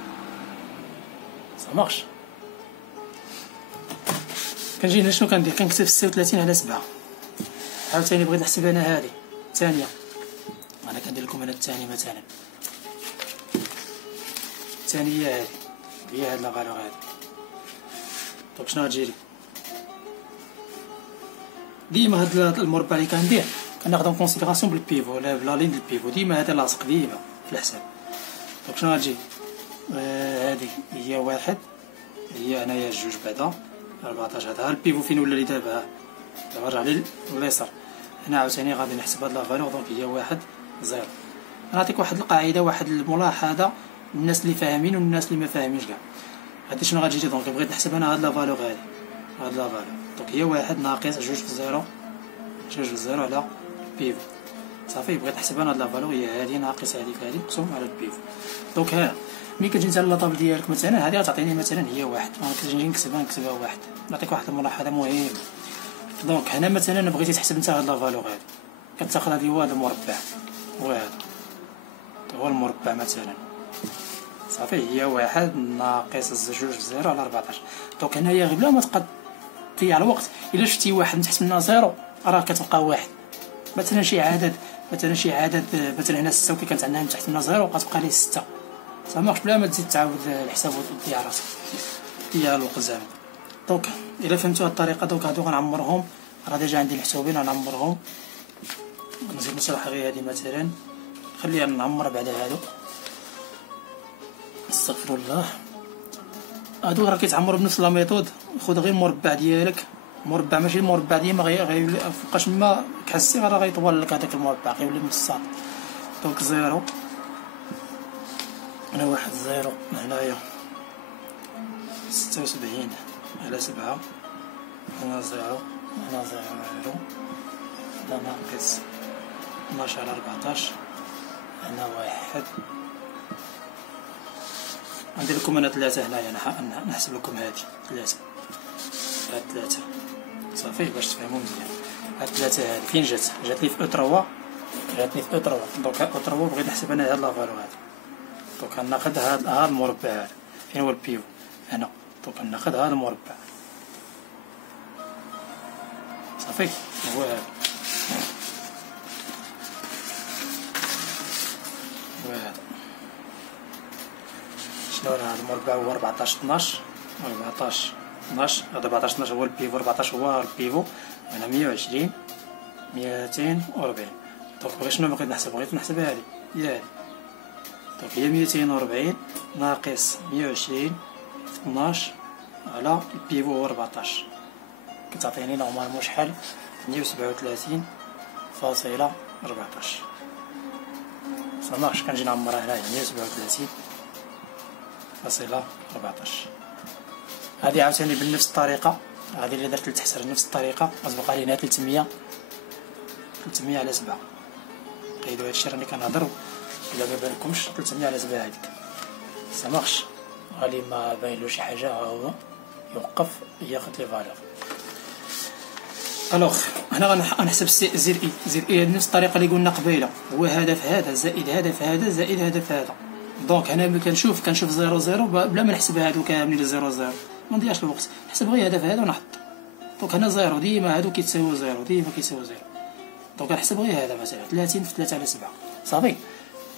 سا مارش. كنجي هنا شنو كندير؟ كنكتب 36 على 7. عاوتاني بغيت نحسب انا هذه الثانيه. انا كندير لكم انا الثاني مثلا الثاني هي هادي، هي هاد لا فالور هادي. دونك شنو غتجيلي؟ ديما هاد المربع اللي كندير كناخدو اون كونسيديراسيون بالبيفو ولا بلا لين البيفو، ديما هذا لاصق ديما في الحساب. دونك شنو غتجي؟ هادي هي واحد، هي هنايا جوج بعدا 14. هذا البيفو فين ولا لي دابا؟ دابا رجع لي اليسار. هنا عاوتاني غادي نحسب هاد لا فالور. دونك هي واحد زيرو. نعطيك واحد القاعده، واحد الملاحظه الناس اللي فاهمين والناس اللي ما فاهمينش كاع. هادي شنو غتجي؟ دونك بغيت نحسب انا هاد لا فالور هادي، هاد لا فالور. دونك هي واحد ناقص جوج في زيرو، جوج في زيرو على بيفو. صافي بغيت نحسب انا هاد لا فالور هي هادي ناقص هادي في هادي مقسوم على البيفو. دونك ها ملي كتجي نتا لاطابل ديالك مثلا هادي غتعطيني مثلا هي واحد، كنجي نكتبها واحد. نعطيك واحد الملاحظه مهمه. دونك هنا مثلا بغيتي تحسب نتا هاد لا فالور هادي، كتاخذ هادي هو هذا المربع وهذا هو المربع مثلا. صافي هي واحد ناقص جوج في زيرو على 14. دونك هنايا غير بلا ما تبقى تضيع الوقت، الا شفتي واحد تحسب منها زيرو راه كتبقى واحد. مثلا شي عدد مثلا هنا 6 وكي كانت عندنا تحت منها زيرو غتبقى ليه 6. صافي بلا ما تزيد تعاود الحساب وتضيع راسك تضيع الوقت زعما. دونك الا فهمتوا هاد الطريقه، دونك هادو غنعمرهم، راه ديجا عندي محسوبين غنعمرهم. نزيد نشرح غير هادي مثلا، خليها نعمر بعد هادو. استغفر الله. هادو راه كيتعمروا بنفس لا ميثود. خذ غير المربع ديالك، مربع ماشي المربع ديما غيولي فوقاش ما كحسي راه غيطول لك هذاك المربع غيولي مبسط. دونك زيرو هنا واحد زيرو، هنايا 76 على 7، هنا زيرو، هنا زيرو، هنا ناقص 12 على 14، هنا واحد. ندير لكم انا 3 هنايا، نحسب لكم هادي 3، هاد 3 صافي باش تفهموا مزيان. هاد 3 هادي فين جات لي في او 3، جاتني في او 3. دونك او 3 بغيت نحسب انا هاد لا فالور هادي. دونك غناخد هاد المربع هذا فين هو البيفو هنا. دونك غناخد هاد المربع صافي هو هذا وهذا. شنو راه هاد المربع هو 14 12 14 12. هذا 14 12 هو البيفو، 14 هو البيفو. هنا 120 240. دونك بغيت شنو بغيت نحسب؟ بغيت نحسب هادي هي هادي. دونك هي 240 ناقص 120 في 12 على البيفو هو 14، كتعطيني نورمالمون شحال؟ 137 فاصلة 14. صافي كنجي نعمرها هنايا 137 فاصلة 14. هادي عاوتاني بنفس الطريقة، هادي اللي درت لتحت نفس الطريقة. غتبقى لي هنا 300 على 7. قيدوا هادشي راني كنهضر الا ما بالكمش. 300 على 7 هاديك سامارش. غالي ما باينلو شي حاجة ها هو يوقف ياخد لي فالور. الوغ هنا غنحسب زير اي نفس الطريقة اللي قلنا قبيلة. هو هدف هذا زائد هدف هذا زائد هدف هذا. دونك هنا ملي كنشوف 0 بلا ما نحسب هادو كاملين 0 ما نضيعش الوقت، نحسب غير هدف هذا ونحط. دونك هنا 0 ديما هادو كيتساويو 0 ديما كيتساويو 0. دونك غنحسب غير هذا مثلا 30 في 3 على 7 صافي.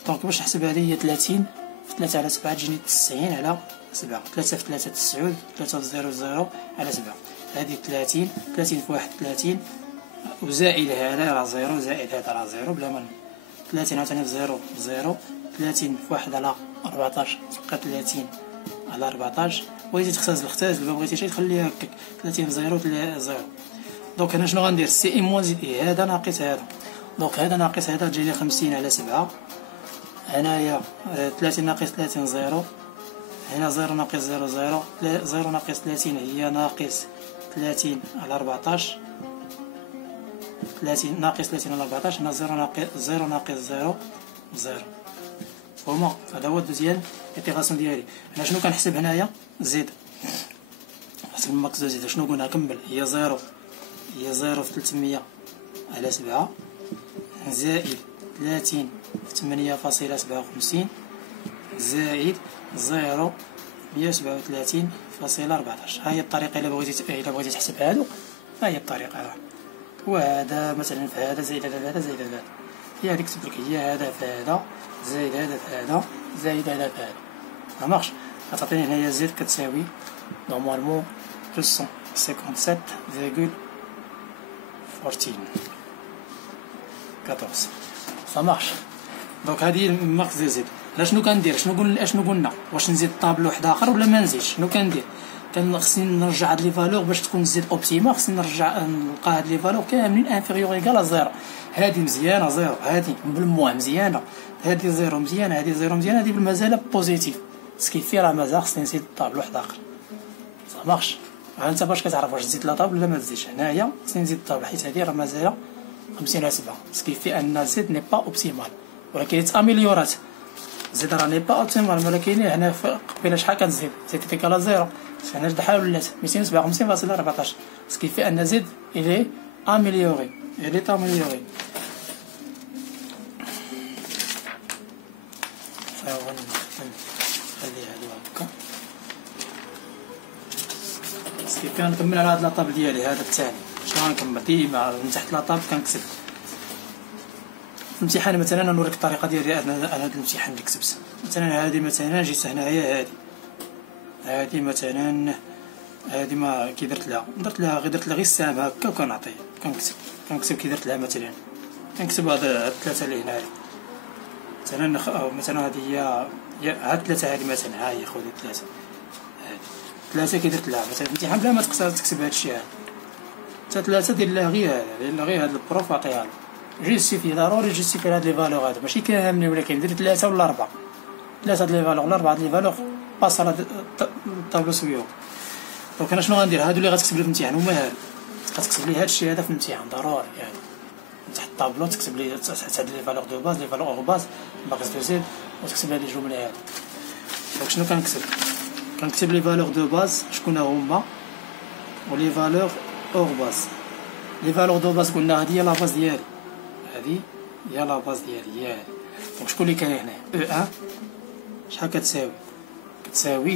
دونك باش نحسب هذه هي 30 في 3 على 7 تجيني 90 على 7. 3 في 3 90، 3 في 0 0 على 7. هذه 30 في 1 30 وزائد هذا راه 0 زائد هذا راه 0 بلا ما 30 عاوتاني في 0 0. 30 في 1 على 14 تبقى 30 على 14. بغيتي تختزل ما بغيتيش تخليها هكاك 30 في 0 0. دونك هنا شنو غندير؟ سي ام موان زيد اي، هذا ناقص هذا. دونك هذا ناقص هذا تجيني 50 على 7. هنايا 30 ناقص 30 0. هنا 0 ناقص 0 0. 0 ناقص 30 هي ناقص 30 على 14. 30 ناقص 30 على 14. هنا 0 ناقص 0 0. فهمتوا؟ هذا هو الدوزيام ايتيغاسيون ديالي. هنا شنو كنحسب هنايا؟ زيد حسب الماكس دو زيد. شنو قلنا؟ كمل. هي 0 في 300 على 7 زائد 30 في 8.57 زائد 0 137.14. ها هي الطريقة إلا بغيتي تحسب هادو. ها هي الطريقة. وهذا مثلا في هذا زائد هذا زائد هذا، هي هذيك كتبت لك هي هذا في هذا زائد هذا في هذا زائد هذا في هذا. ça marche. غتعطيني هنايا زد كتساوي نورمالمون 257,14 ça marche. دونك هادي ماكس دو زد. لا شنو كندير؟ شنو قلنا؟ واش نزيد طابلو واحد اخر ولا ما نزيدش؟ شنو كندير؟ خصني نرجع هاد لي فالور باش تكون زد اوبتيمال، خصني نرجع نلقى هاد لي فالور كاملين انفيريور ايكال زيرو. هادي مزيانه زيرو، هادي بالموا مزيانه، هادي زيرو مزيانه، هادي زيرو مزيانه، هادي بالمازال بوزيتيف. سكيفي راه مازال خصني نزيد طابلو واحد اخر. صا مارش. انت باش كتعرف واش تزيد لا طابل ولا ما تزيدش؟ هنايا خصني نزيد الطابل حيت هادي راه مازال 50/7، سكيفي ان زد ني با اوبتيمال، ولكن تاميليورات. زد راه ني با اوبتيمال، ولكن هنا قبيله شحال كتزيد؟ زيد ايكال زيرو، هنا شحال ولات 257,14، سكيفي ان زد الي اميليوري، الي اميليوري. نخلي هادو هكا، سكيفي غنكمل على هاد لاطاب ديالي. هذا الثاني شنو غنكمل؟ ديما من تحت لاطاب كنكتب. في الامتحان مثلا نوريك الطريقه ديالي انا هذا الامتحان اللي كتبت. مثلا هذه مثلا جيت هنايا، هذه مثلا هذه ما كي درت لها غير السهم هكا وكنعطي كنكتب كي درت لها مثلا كنكتب هاد الثلاثه اللي هنايا مثلا هذه هي هاد الثلاثه، هذه مثلا ها هي خويا الثلاثه، هذه ثلاثه كي درت لها مثلا في الامتحان بلا ما تقدر تكتب هاد الشيء هذا، حتى ثلاثه دير لها غير هاد البروف عطيها له. جيستيفي ضروري جيستيفي هاد لي فالور هادو، ماشي كاملين ولكن دير ثلاثه ولا اربعه، ثلاثه د لي فالور ولا اربعه د لي فالور باس على الطابلو سويور. دونك انا شنو غندير؟ هادو اللي غتكتب لي في الامتحان هما هادو، غتكتب لي هاد الشيء هذا في الامتحان ضروري. يعني تحت الطابلو تكتب لي تحت هاد لي فالور دو باز، لي فالور اور باز باغيس دو زيد، وتكتب هاد الجمله هادي. دونك شنو كنكتب لي فالور دو باز شكون هما، ولي فالور اور باز. لي فالور دو باز قلنا هادي هي لا باز ديالي، هادي هي لا باز ديالي، هي دونك شكون اللي كاين هنا؟ او ان شحال كتساوي؟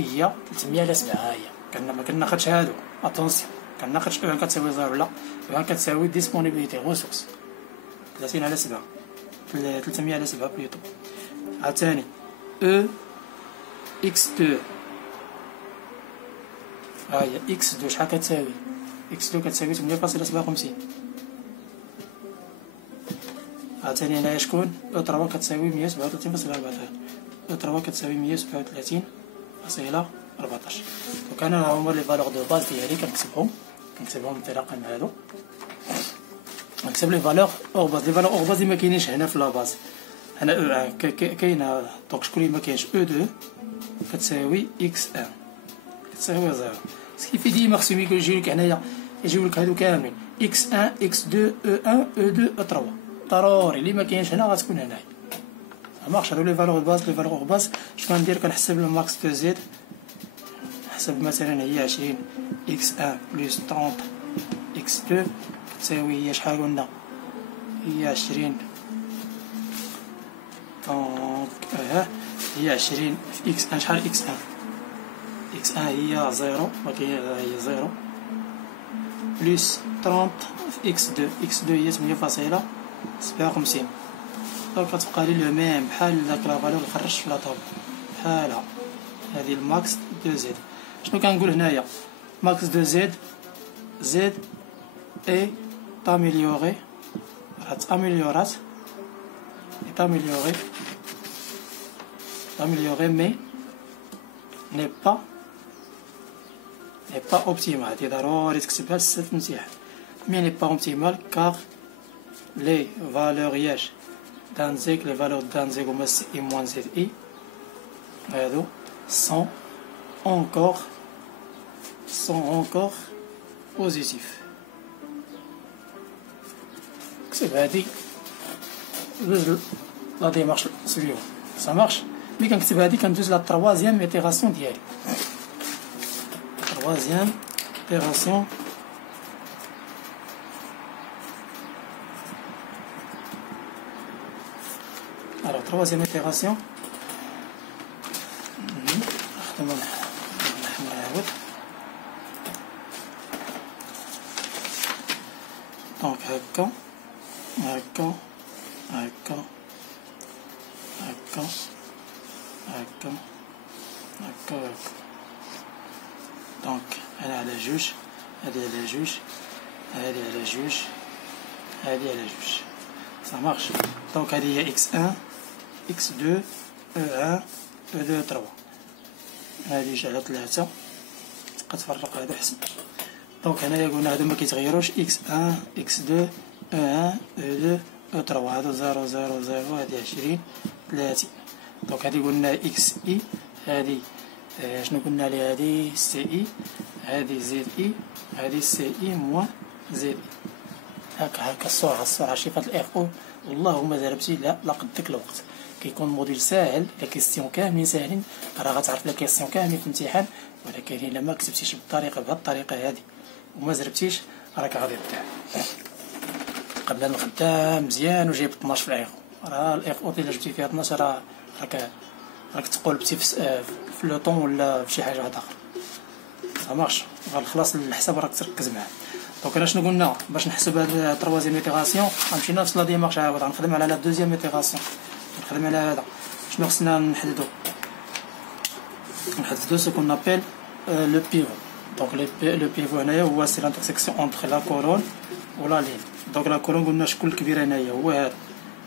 هي 300/7. ها هي ما كناخدش هادو، اتونسيون كناخدش او ان كتساوي زيرو، لا او ان كتساوي ديسپونيبيليتي ريسورس 30/7، 300/7 بليتو. عاوتاني او اكس 2، ها هي اكس 2 شحال كتساوي؟ اكس 2 كتساوي 8.57. عاوتاني هنايا شكون؟ او 3 كتساوي 137.14، او 3 كتساوي 137.14. دونك انا ها هما لي فالور دو باز ديالي كنكتبهم بالرقم هادو. نكتب لي فالور اور باز. لي فالور اور باز ما كاينينش هنا في لا باز، هنا او كاينه. دونك شكون اللي ما كاينش؟ او 2 كتساوي اكس 1 كتساوي زيرو. سكيفي ديما خصهم يجيولك هنايا، يجيولك هادو كاملين اكس 1 اكس 2 او 1 او 2 او 3 ضروري. اللي ما كاينش هنا غتكون هنايا. مارش هادو لي فالور باز. لي فالور باز شنو غندير؟ كنحسب الماكس دو زد، نحسب مثلا هي 20 اكس 1 بلس 30 اكس 2 كتساوي هي شحال قلنا؟ هي 20 دونك هي 20 في اكس 1 شحال؟ اكس 1 هي زيرو، وكاين هي زيرو بلس 30 في اكس 2 هي 8.57. دونك كتبقى لي لو ميم بحال داك لا فالور اللي خرجت في لا طابل بحالها. هادي الماكس دو زد. شنو كنقول هنايا؟ ماكس دو زد اي تاميليوري، راه تاميليورات مي ني با اوبتيمال. هادي ضروري تكتبها للسد في الامتحان. مي ني با اوبتيمال كار لي فالور ياش دانزيك، لي فالور دانزيك هما سي اي موان زد اي، هادو سون encore positif. كتب هادي دوز لا ديمارش سويون سا مارش. ملي كنكتب هادي كندوز لا تروازيام ايتيراسيون ديالي، تروازيام ايتيراسيون alors troisième itération. نخدمو نحمر هاود. دونك هكا هكا هكا هكا هكا هكاك. دونك انا على جوج، هادي على جوج، هادي على جوج، هادي على جوج. سا مارش. دونك هادي هي اكس ان، اكس دو، او ان، او دو، تروا. هادي جوج على تلاتة، تبقى تفرق هادو حسن. دونك هنايا قلنا هادو مكيتغيروش، اكس ان، اكس دو، او ان، او دو، او تروا. هادو زيرو زيرو زيرو، هادي 20 30. دونك هادي قلنا اكس اي، هادي شنو قلنا عليها؟ هادي سي اي، هادي زد اي، هادي سي اي موان زد اي. هاكا السرعة شفات الاف او. والله ما دربتي لا قدك الوقت. كيكون الموديل ساهل، لا كيستيون كاملين ساهلين، راه غتعرف لا كيستيون كاملين في الامتحان، ولكن الا ما كتبتيش بالطريقة بهاد الطريقة هادي وما زربتيش راك غادي تضيع. قبل الخدام مزيان وجايب 12 في الايخو، راه الايخو الا جبتي فيها 12 راك تقولبتي في لو طون ولا في شي حاجه واحده اخرى. سامارش غنخلص الحساب راك تركز معاه. دونك انا شنو قلنا باش نحسب هاد التروازيام ميتيغاسيون؟ غنمشي نفس لا ديمارش عاود غنخدم على لا دوزيام ميتيغاسيون، نخدم على هذا. شنو خصنا نحددو سو كون ابيل لو بيفو. دونك لو بيفو هنايا هو سي لانترسيكسيون اونتر لا كولون و لا لين. دونك لا كولون قلنا شكون الكبير هنايا هو هذا،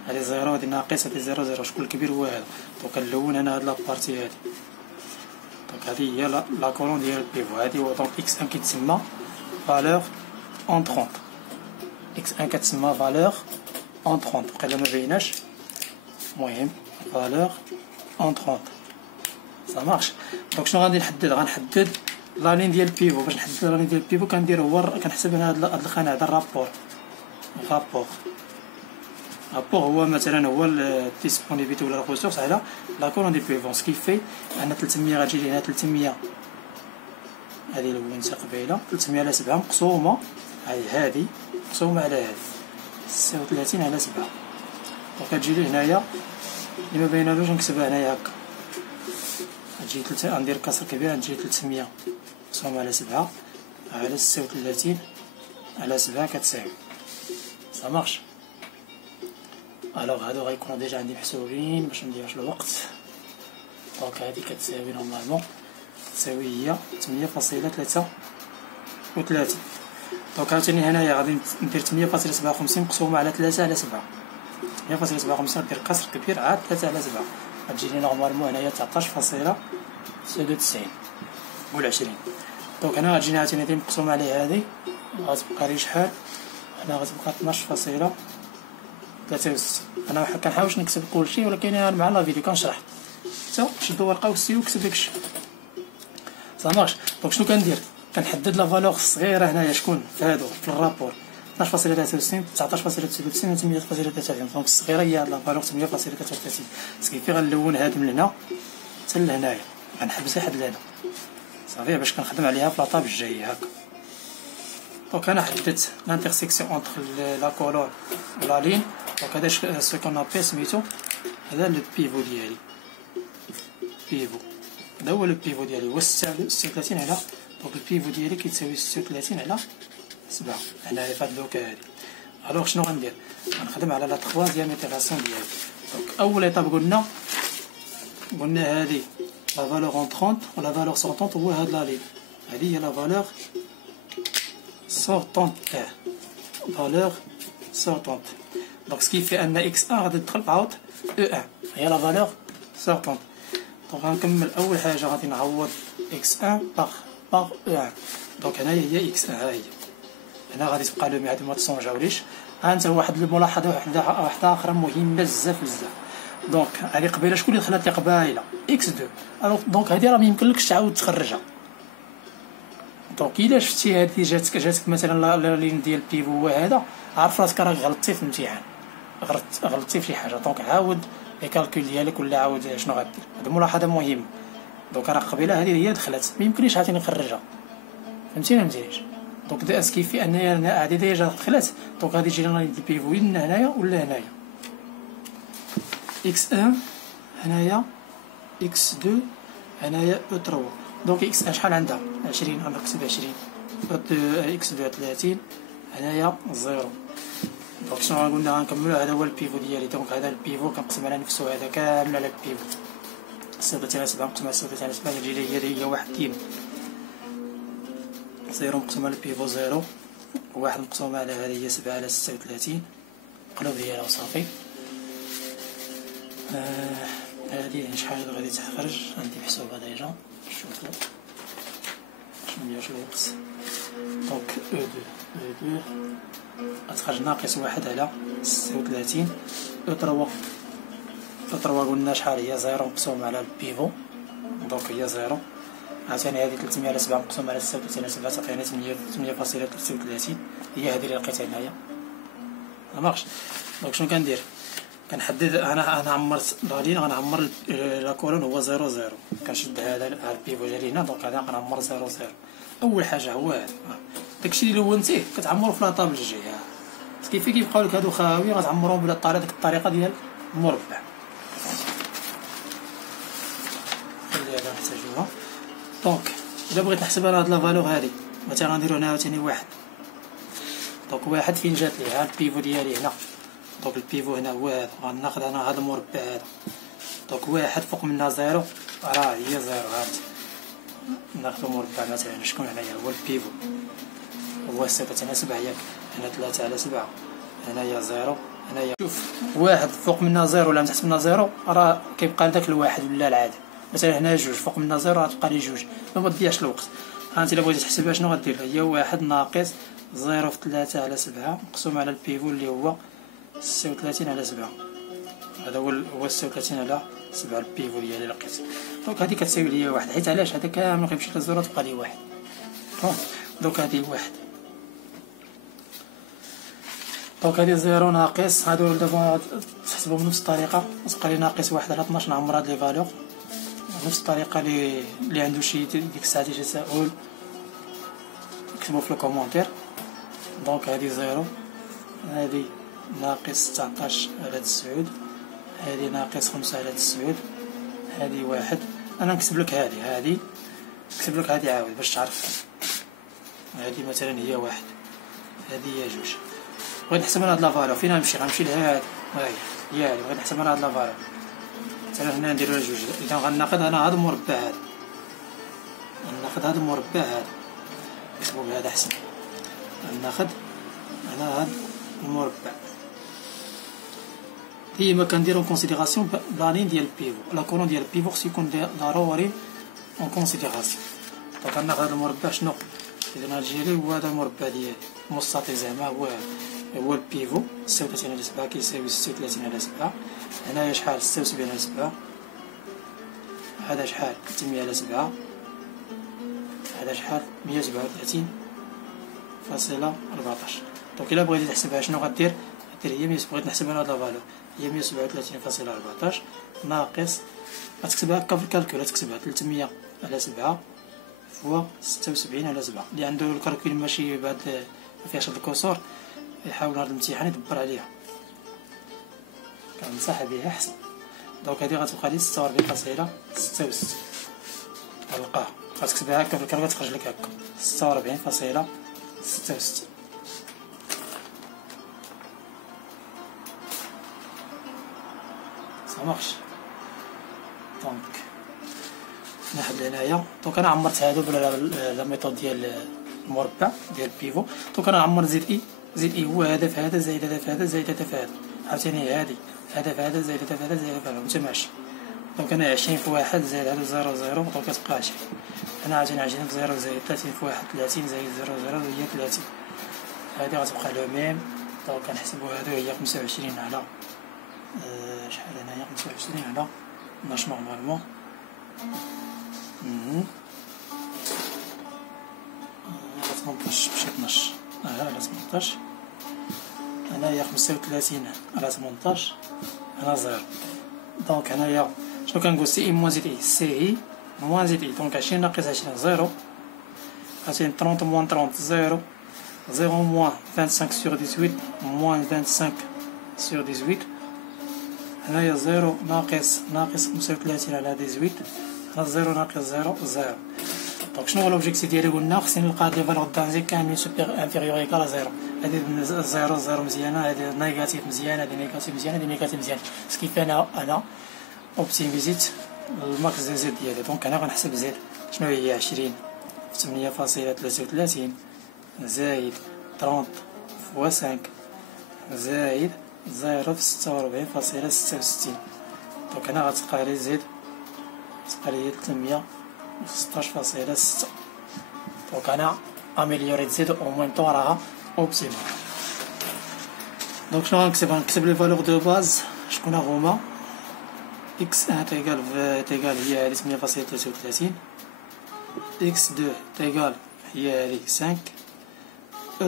هادي زيرو، هادي ناقص، هادي زيرو زيرو، شكون الكبير هو هذا. دونك نلون انا هاد لابارتي هادي. دونك هادي هي لا كولون ديال البيفو هادي. دونك اكس ان كيتسمى فالور اون 30، اكس ان كتسمى فالور اون 30. بقينا ما بيناش، المهم فالور اون 30. سا مارش. دونك شنو غادي نحدد؟ غنحدد لا لين ديال البيفو. باش نحدد لا لين ديال البيفو كندير هو كنحسب انا هاد الخانه هذا الرابور. رابور هو مثلا هو الديسبونيبيتي ولا الريسورس على لا كولون دي بيفون. سكي في ان 300 غتجي لينا 300، هادي الاولى قبيله 300 على 7 مقسومه هادي مقسومه على هادي 36 على 7. دونك غتجي لي هنايا اللي ما باينالوش نكتبها هنايا هكا. غتجي غندير كسر كبير، غتجي 300 مقسومه على 7 على 36 على 7 كتساوي. سا مارش. الوغ هادو غيكونو ديجا عندي محسوبين باش منديروش الوقت. دونك هادي كتساوي نورمالمون كتساوي هي 8.33. دونك عاوتاني هنايا غادي ندير 8.57 مقسومة على 3 على 7. 8.57 ندير كسر كبير عاد 3 على 7 غتجيني نورمالمون هنايا 19.97 قول 20. دونك هنا غتجيني عاوتاني هادي مقسومة على هادي غتبقى لي شحال؟ هنا غتبقى 12.63. انا كنحاولش نكتب كلشي ولكن انا مع لا فيديو كنشرح. حتى شد ورقه وستيو وكتب داكشي. صافاش. دونك شنو كندير؟ كنحدد لا فالور الصغيره هنايا شكون في هادو في الرابور 12.63 19.93 و 8.33. دونك الصغيره هي هاد لا فالور 8.33. سكيفي غنلون هاد من هنا حتى لهنايا غنحبس لحد لهنا صافي باش كنخدم عليها في لاطاب الجاي هكا. دونك انا حددت لانترسيكسيون اونتر لا كولون و لا لين. دونك هذا سو كون ابي سميتو هذا لو بيفو ديالي. بيفو هذا هو لو بيفو ديالي هو 36 على. دونك البيفو ديالي كيتساوي 36 على 7 هنايا فهاد لوكا هادي. الوغ شنو غندير؟ غنخدم على لا تخوازيام ايتيراسيون ديالي. دونك اول ايطاب قلنا هادي لا فالور اون 30 ولا فالور سورتونت هو هاد لا لين. هادي هي لا فالور sortante. Valeur sortante. Donc ce qui fait un x1 غادي تدخل عاود e1 هي لا فالور sortante. دونك غنكمل اول حاجه غادي نعوض x1 باغ e1. دونك هنايا هي x1 ها هي. هنا غادي تبقى لو هادي ما تصونجاوليش. ها انت واحد الملاحظه واحده اخرى مهمه بزاف. دونك هذه قبيله شكون اللي دخلت لي قبايله x2. دونك هذه راه ما يمكنلكش تعاود تخرجها. دونك الا شفتي هادي جاتك مثلا لا لين ديال البيفو هو هذا عارف راسك راك غلطتي في الامتحان غلطتي في شي حاجه. دونك عاود لي كالكول ديالك ولا عاود شنو غدير. هذه ملاحظه مهمه. دونك راه قبيله هذه هي دخلت ما يمكنليش عاوتاني نخرجها فهمتيني ما فهمتينيش. دونك دا اسكيفي انها هذه ديجا دخلت. دونك غادي يجي لنا البيفو وين هنايا ولا هنايا x1 هنايا x2 هنايا e3. دونك اكس ان شحال عندها 20 غنكتب 20 اكس 30 هنايا 0. دونك شنو قلنا غنكملو هذا هو البيفو ديالي. دونك هذا البيفو كنقسم على نفسه هذا كامل على البيفو 36 على 7 مقسوم على 36 على 7 يجي هي 1 كيلو. 0 مقسوم على البيفو 0، 1 مقسوم على هذه هي 7 على 36 قلوب ديالها وصافي. هذه شحال غادي تخرج عندي محسوبة ديجا. شوفو باش منديروش الوقت. دونك او 2 غتخرج ناقص 1 على 36. او 3 قلنا شحال هي 0 مقسوم على البيفو، دونك هي 0. عاوتاني هذه 300 على 7 مقسوم على 36 على 7 تعطيني 8.33. هي هذه اللي لقيتها هنايا ماغش. دونك شنو كندير؟ كنحدد انا عمرت غادي غنعمر لا كولون هو 0 0. كنشد هذا البيفو جاري هنا، دونك هذا غنعمر 0 0. اول حاجه هو هذا داكشي اللي لونتيه كتعمرو في لاطابل الجهه. كيف كيبقاو لك هادو خاويين غتعمرهم بهاد الطريقه ديال المربع. خلي هذا نحتاجوها. دونك الا بغيت نحسب انا هاد لا فالور هادي مثلا غنديرو هنا عاوتاني 1. دونك 1 فين جات لي؟ ها البيفو ديالي هنا، دونك البيفو هنا هو هذا. غناخد انا هذا المربع هذا، دونك 1 فوق منها 0 راه هي 0. هانت ناخدو مربع مثلا شكون هنايا هو البيفو، هو 36 على 7 ياك. هنا 3 على 7، هنايا 0 هنايا. شوف 1 فوق منها 0 ولا من تحت منها 0 راه كيبقى لداك الواحد ولا العادي. مثلا هنا 2 فوق منها 0 غتبقى لي 2، ما تضيعش الوقت. انت الا بغيتي تحسبها شنو غدير؟ هي 1 ناقص 0 في 3 على 7 مقسوم على البيفو اللي هو 36 على 7. هذا هو 36 على 7 البيفو ديالي لقيت. دونك هذه كتساوي لي 1، حيت علاش هذا كامل كيمشي للزيرو تبقى لي 1. دونك هذه 1. دونك هذه 0 ناقص هادو دابا تحسبهم بنفس الطريقه. تبقى لي ناقص 1 على 12. نعمر هاد لي فالور نفس الطريقه. اللي عنده شي ديك الساعه تساؤل كتبوا في الكومونتير. دونك هذه 0، هذه ناقص 19 على 9، هذه ناقص 5 على 9، هذه 1. انا نكتب لك هذه نكتب لك هذه عاود باش تعرف. هذه مثلا هي 1، هذه هي 2. بغيت نحسب انا هاد لافالور فين غنمشي لهاد. هي هذه بغيت نحسب انا هاد لافالور. مثلا هنا نديرو 2. اذا غناخد انا هاد المربع هذا، غناخد هاد المربع هذا، نكتبو بهذا احسن. غناخد انا هاد المربع ديما كنديرو كونسيديراسيون لانين ديال البيفو. لا كولون ديال البيفو خصو يكون ضروري اون كونسيديراسيون. دونك غناخد هاد المربع شنو؟ اذا هادشي هو هذا المربع ديالي مستطيل زعما هو البيفو 36 على 7 كيساوي 36 على 7. هنايا شحال؟ 76 على 7. هذا شحال؟ 300 على 7. هذا شحال؟ 137 فاصلة 14. دونك الا بغيتي تحسبها شنو غدير؟ هي بغيت نحسب انا هاد لا فالور هي 137.14 ناقص. غتكتبها هكا في الكالكول، غتكتبها 300 على 7 فوا 76 على 7. اللي عنده الكالكول ماشي بهاد مفيهاش هاد الكسور يحاول هاد الامتحان يدبر عليها، كنصح بها احسن. دونك هادي غتبقى لي 46.66. غنلقاها غتكتبها هكا في الكالكول تخرج لك هكا 46.66. ماغش. دونك نحل هنايا. دونك انا عمرت هادو بلا ميثود ديال المربع ديال البيفو. دونك انا عمر زد اي هو هدف هذا زائد هدف هذا زائد هدف هذا. عاوتاني هادي هدف هذا زائد هدف هذا زائد هدف هذا وانت ماشي. دونك انا 20 في 1 زائد هادو 0 0 دونك كتبقى 20. هنا عاوتاني 20 في 0 زائد 30 في 1 30 زائد 0 0 هي 30. هادي غتبقى لو ميم. دونك كنحسبو هادو هي 25 على شحال هنايا 25 على 12 نورمالمون. على 18 ماشي 12 على 18. هنايا 35 على 18 هنا 0. دونك هنايا شنو كنقول؟ سي اي موان زد اي سي اي موان زد اي. دونك 20 ناقص 20 0. عاوتاني 30 موان 30 0. 0 موان 25 sur 18 موان 25 sur 18. هنايا 0 ناقص 35 على 18. هنا 0 ناقص 0 0. دونك شنو هو لوبجيكتيف ديالي؟ قلنا خصني نلقى لي فالور دانزي كاملين سوبيغ انفيريور ايكال 0. هادي 0 0 مزيانه، هادي نيجاتيف مزيان، هادي نيجاتيف مزيان، هادي نيجاتيف مزيان. سكيف انا اوبتيميزيت الماكس دو زد ديالي. دونك هنا غنحسب زد شنو هي 20 في 8.33 زائد 30 فوا 5 زائد 0 في 46.66. دونك هنا غتبقى لي زد تبقى لي 316.6. دونك هنا اميليوري زد او ميم طون راها اوبتيمال. دونك شنو غنكتب لي فالور دو باز شكون هما؟ x1 تيغال هي هادي 8.33 x2 تيغال هي هادي 5 e3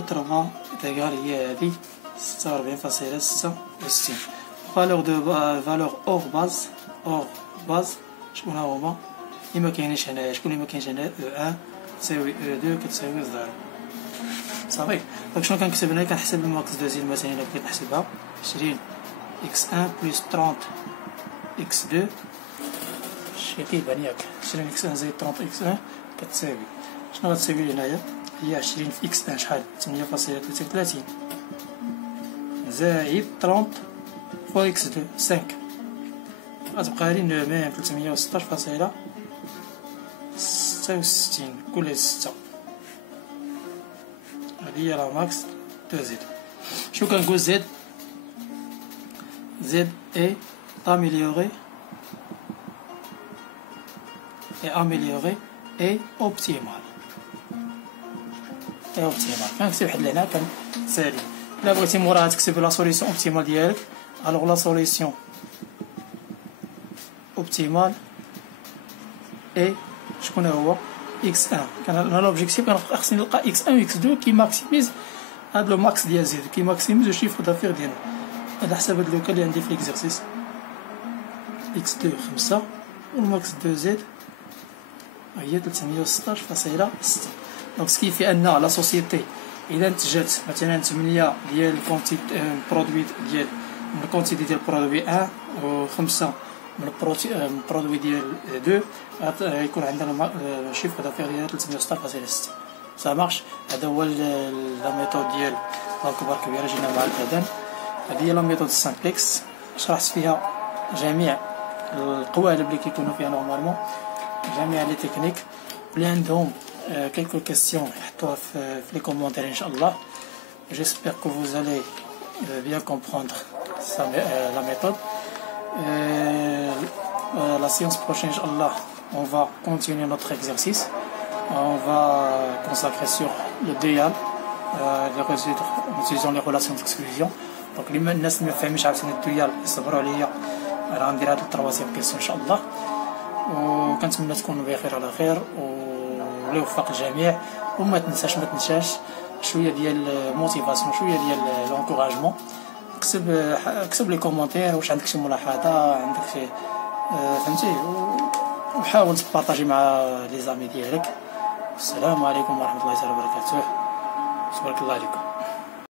تيغال هي هادي 46.66. فالور اور باز شكون هما؟ اللي مكاينينش هنايا. شكون اللي مكاينش هنايا؟ e1 تساوي e2 كتساوي 0 صافي. دونك شنو كنكتب هنا؟ كنحسب الماكس دو زيد مثلا الا بغيت نحسبها 20 x1 بلس 30 x2 شي كيبان ياك 20 x1 زائد 30 x1 كتساوي شنو غتساوي هنايا؟ هي 20 في x1 شحال 8.33 زائد 30 فوا x2 5 غتبقى لي ميم 316.66 كل 6. هادي هي لا ماكس دو زد. شنو كنقول زد؟ زد اي améliorer et optimal. كنكتب واحد لهنا كنسالي. الا بغيتي موراها تكتب لا سوليسيون اوبتيمال ديالك. الوغ لا سوليسيون اوبتيمال اي شكون هو؟ x1. كان لوبجيكتيف خصني نلقى x1 و x2 كي ماكسيميز هاد لو ماكس ديال زيد كي ماكسيميز لو شيفر دافير ديالنا. على حساب هاد لوكال اللي عندي في ليكزارسيس x2 5 والماكس دو زد هي 316.6. دونك سكيفي ان لا سوسيتي اذا انتجت مثلا 8 ديال البرودوي ديال من الكونتيتي ديال البرودوي 1 و 5 من البرودوي ديال 2 يكون عندنا شيفر دافير ديال 316.6. سا مارش. هذا هو لا ميثود ديال الكبار كبيره. جينا مع الاذان. هذه هي لا ميثود سامبلكس شرحت فيها جميع القوالب اللي كيكونوا فيها نورمالمون، جميع لي تكنيك. اللي عندهم كيلكو كيسيون يحطوها في لي كومونتير ان شاء الله. جيسبر كو فوز الي bien comprendre la méthode. La séance prochaine, Inch'Allah, on va continuer notre exercice. On va consacrer sur le DIAL, les résoudre en utilisant les relations d'exclusion. Donc, les الناس اللي ما فاهمينش عاوتاني الديال يصبروا عليا، راه غندير هاد التروازيام كيسيون ان شاء الله. وكنتمنى تكونوا بخير على خير ولا يوفق الجميع. وما تنساش شويه ديال الموتيفاسيون، شويه ديال لونكوراجمون. اكتب لي كومونتير واش عندك شي ملاحظه، عندك شي فهمتي، وحاول تبارطاجي مع لي زامي ديالك. السلام عليكم ورحمه الله وبركاته. تبارك الله عليكم.